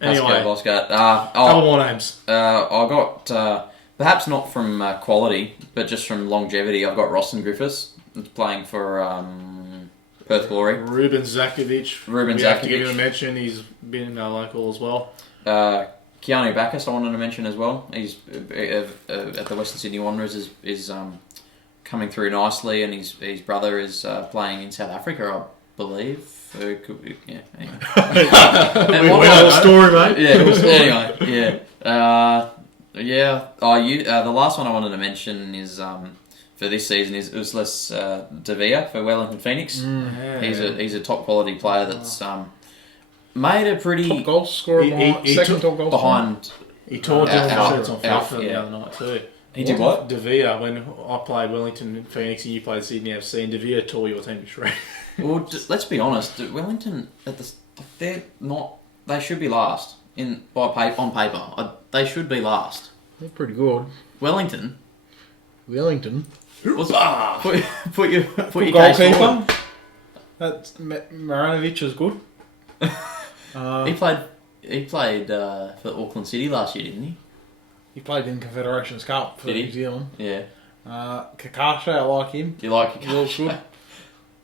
Pascal Anyway, Boschart. couple more names. I got perhaps not from quality, but just from longevity. I've got Roston Griffiths playing for Perth Glory. Ruben Zakovic. Ruben we have to give Zakovic. him a mention. He's been local as well. Keanu Bacchus, I wanted to mention as well. He's at the Western Sydney Wanderers is coming through nicely, and his brother is playing in South Africa, I believe. Could be, yeah. Anyway. We know the story, mate. Yeah. Anyway. Yeah. Yeah. The last one I wanted to mention is for this season is Uslas Davia for Wellington Phoenix. Yeah. He's a top quality player that's made a pretty Top goal scorer, He second took top goal scorer. behind. He tore Alf, Dylan Roberts on Alf, FIFA the yeah. other night too. He did what? Devere, when I played Wellington and Phoenix and you played Sydney FC, and Devere tore your team to shreds. Well, let's be honest. Wellington they're not. They should be last on paper. They should be last. They're pretty good. Wellington. Wellington. Put your case forward. Goalkeeper. That's Maranovic is good. He played for Auckland City last year, didn't he? He played in Confederations Cup for Did he? New Zealand. Yeah. Kakasha, I like him. You like He looks good.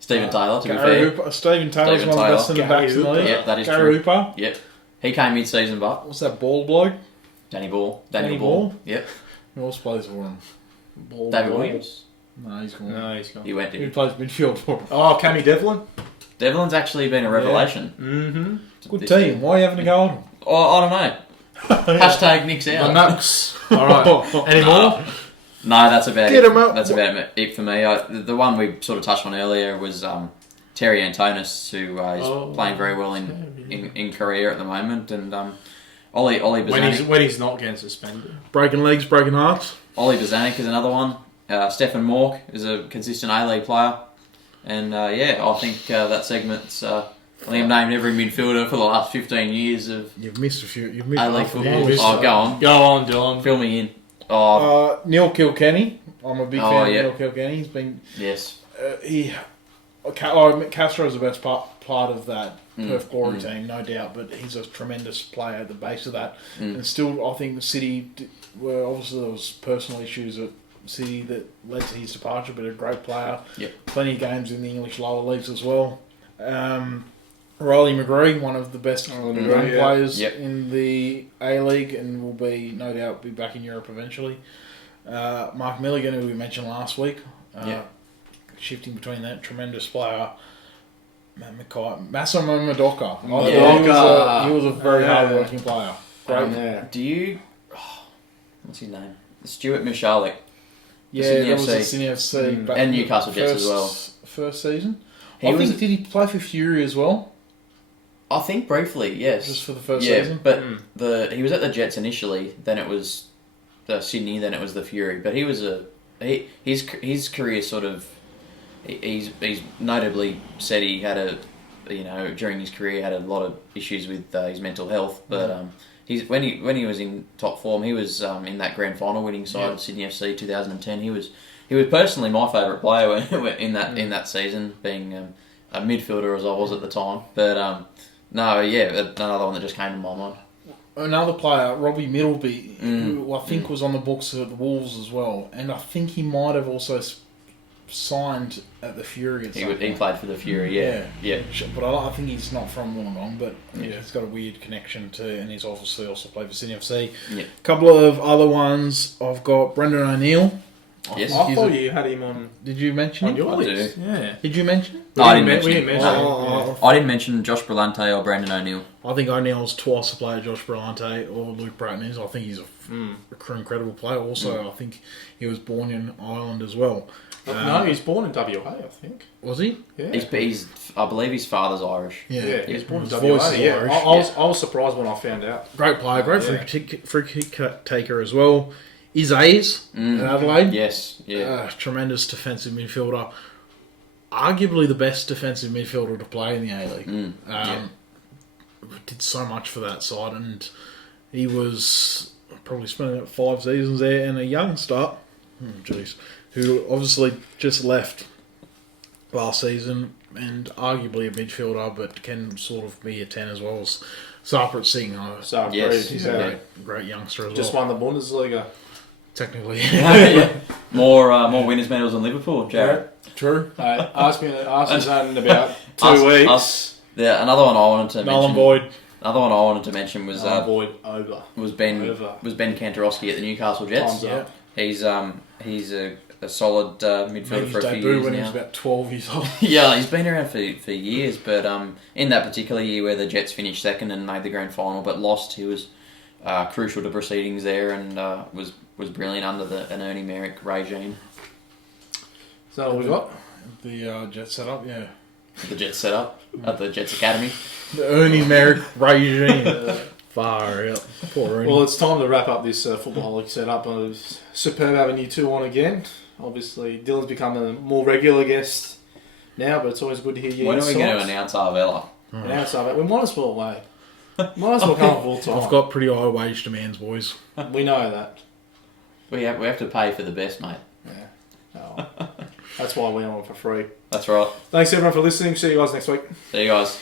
Stephen Taylor, to be Gary fair. Hooper. Stephen Taylor's Stephen one of the best Taylor. centre backs in the Gary league. Yeah, that is Gary true. Hooper. Yep. He came mid-season, but What's that bald bloke? Danny Ball. Danny Daniel Ball? Ball. Yep. Who else plays for him? David Williams. No, he's gone. No, he's gone. He went Who in. plays midfield for him? Oh, Cammy Devlin. Devlin's actually been a revelation. Mm-hmm. Good This team. year. Why are you having a go at him? Oh, I don't know. Hashtag Nick's The out. Nucks. All right. Any more? No, that's about Get it. him up. That's about it for me. The one we sort of touched on earlier was Terry Antonis, who is playing very well in Korea at the moment, and Oli Bazanik. When he's not getting suspended. Breaking legs, breaking hearts. Oli Bazanik is another one. Stefan Mork is a consistent A-League player, and I think that segment's. I think I've named every midfielder for the last 15 years of You've missed a few. You've missed A-League half of football. them. Oh, go on. Go on, Dylan. Fill me in. Oh, Neil Kilkenny. I'm a big Oh, fan yeah. of Neil Kilkenny. He's been yes. Castro's the best part of that Perth Glory team, no doubt. But he's a tremendous player at the base of that. And still, I think the City were obviously there was personal issues at City that led to his departure. But a great player. Yep. Plenty of games in the English lower leagues as well. Riley McGree, one of the best Riley young McGree, yeah. players Yep. in the A-League and will be, no doubt, be back in Europe eventually. Mark Milligan, who we mentioned last week, shifting between that tremendous player. Massimo Madoka. He was a very hard-working player. Great. Yeah. Do you... what's his name? Stuart Michalik. Yeah, Sydney that was FC. the Sydney FC. back And in the Newcastle Jets as well. First season. He I was- think, did he play for Fury as well? I think briefly, yes. Just for the first season? But he was at the Jets initially, then it was Sydney, then it was the Fury. But he was his career sort of... He's notably said he had during his career had a lot of issues with his mental health, but when he was in top form, he was in that grand final winning side of Sydney FC 2010. He was personally my favourite player in that season, being a midfielder as I was at the time. But another one that just came to my mind. Another player, Robbie Middleby, who I think was on the books at the Wolves as well, and I think he might have also signed at the Fury. He played for the Fury, yeah. But I think he's not from Wollongong, but he's got a weird connection to, and he's obviously also played for Sydney FC. Yeah. A couple of other ones, I've got Brendan O'Neill. Yes. I thought you had him on. Did you mention On him? your I do. list. Yeah. Did you mention him? No, I didn't We mention didn't him. mention him. Oh, I didn't mention Josh Brillante or Brandon O'Neill. I think O'Neill's twice the player Josh Brillante or Luke Bratton is. I think he's an incredible player. Also, I think he was born in Ireland as well. No, he's born in WA, I think. Was he? Yeah. He's I believe his father's Irish. Yeah, he was born in His WA. voice is Yeah, Irish. I was surprised when I found out. Great player, great Yeah. free kick taker as well. Isays at Adelaide. Yes, yeah. Tremendous defensive midfielder. Arguably the best defensive midfielder to play in the A-League. Did so much for that side, and he was probably spending about 5 seasons there, and a young start, who obviously just left last season, and arguably a midfielder, but can sort of be a 10 as well as Sarprat Singh. So Yes, he's yeah. Great youngster as just well. won the Bundesliga. Technically. More winners' medals than Liverpool, Jared. True. Ask me in about 2 Us- weeks. us- Yeah, another one I wanted to Null and mention. void. Another one I wanted to mention was Void over. Ben Over. Kantarowski at the Newcastle Jets. Time's up. He's a solid midfielder Made his for a few debut years when he now. was about 12 years old. Yeah, he's been around for years, but in that particular year where the Jets finished second and made the grand final but lost, he was crucial to proceedings there and was brilliant under an Ernie Merrick regime. Is that all we got? The Jet setup, yeah. The Jets set up at the Jets Academy. The Ernie Merrick regime. Far out. Poor Ernie. Well, it's time to wrap up this football setup. Superb having you two on again. Obviously, Dylan's become a more regular guest now, but it's always good to hear you. When are we going to announce Arvella? Now, so we might as well wait. Might as well come full time. I've got pretty high wage demands, boys. We know that. We have to pay for the best, mate. Yeah. Oh. That's why we're on for free. That's right. Thanks everyone for listening. See you guys next week. See you guys.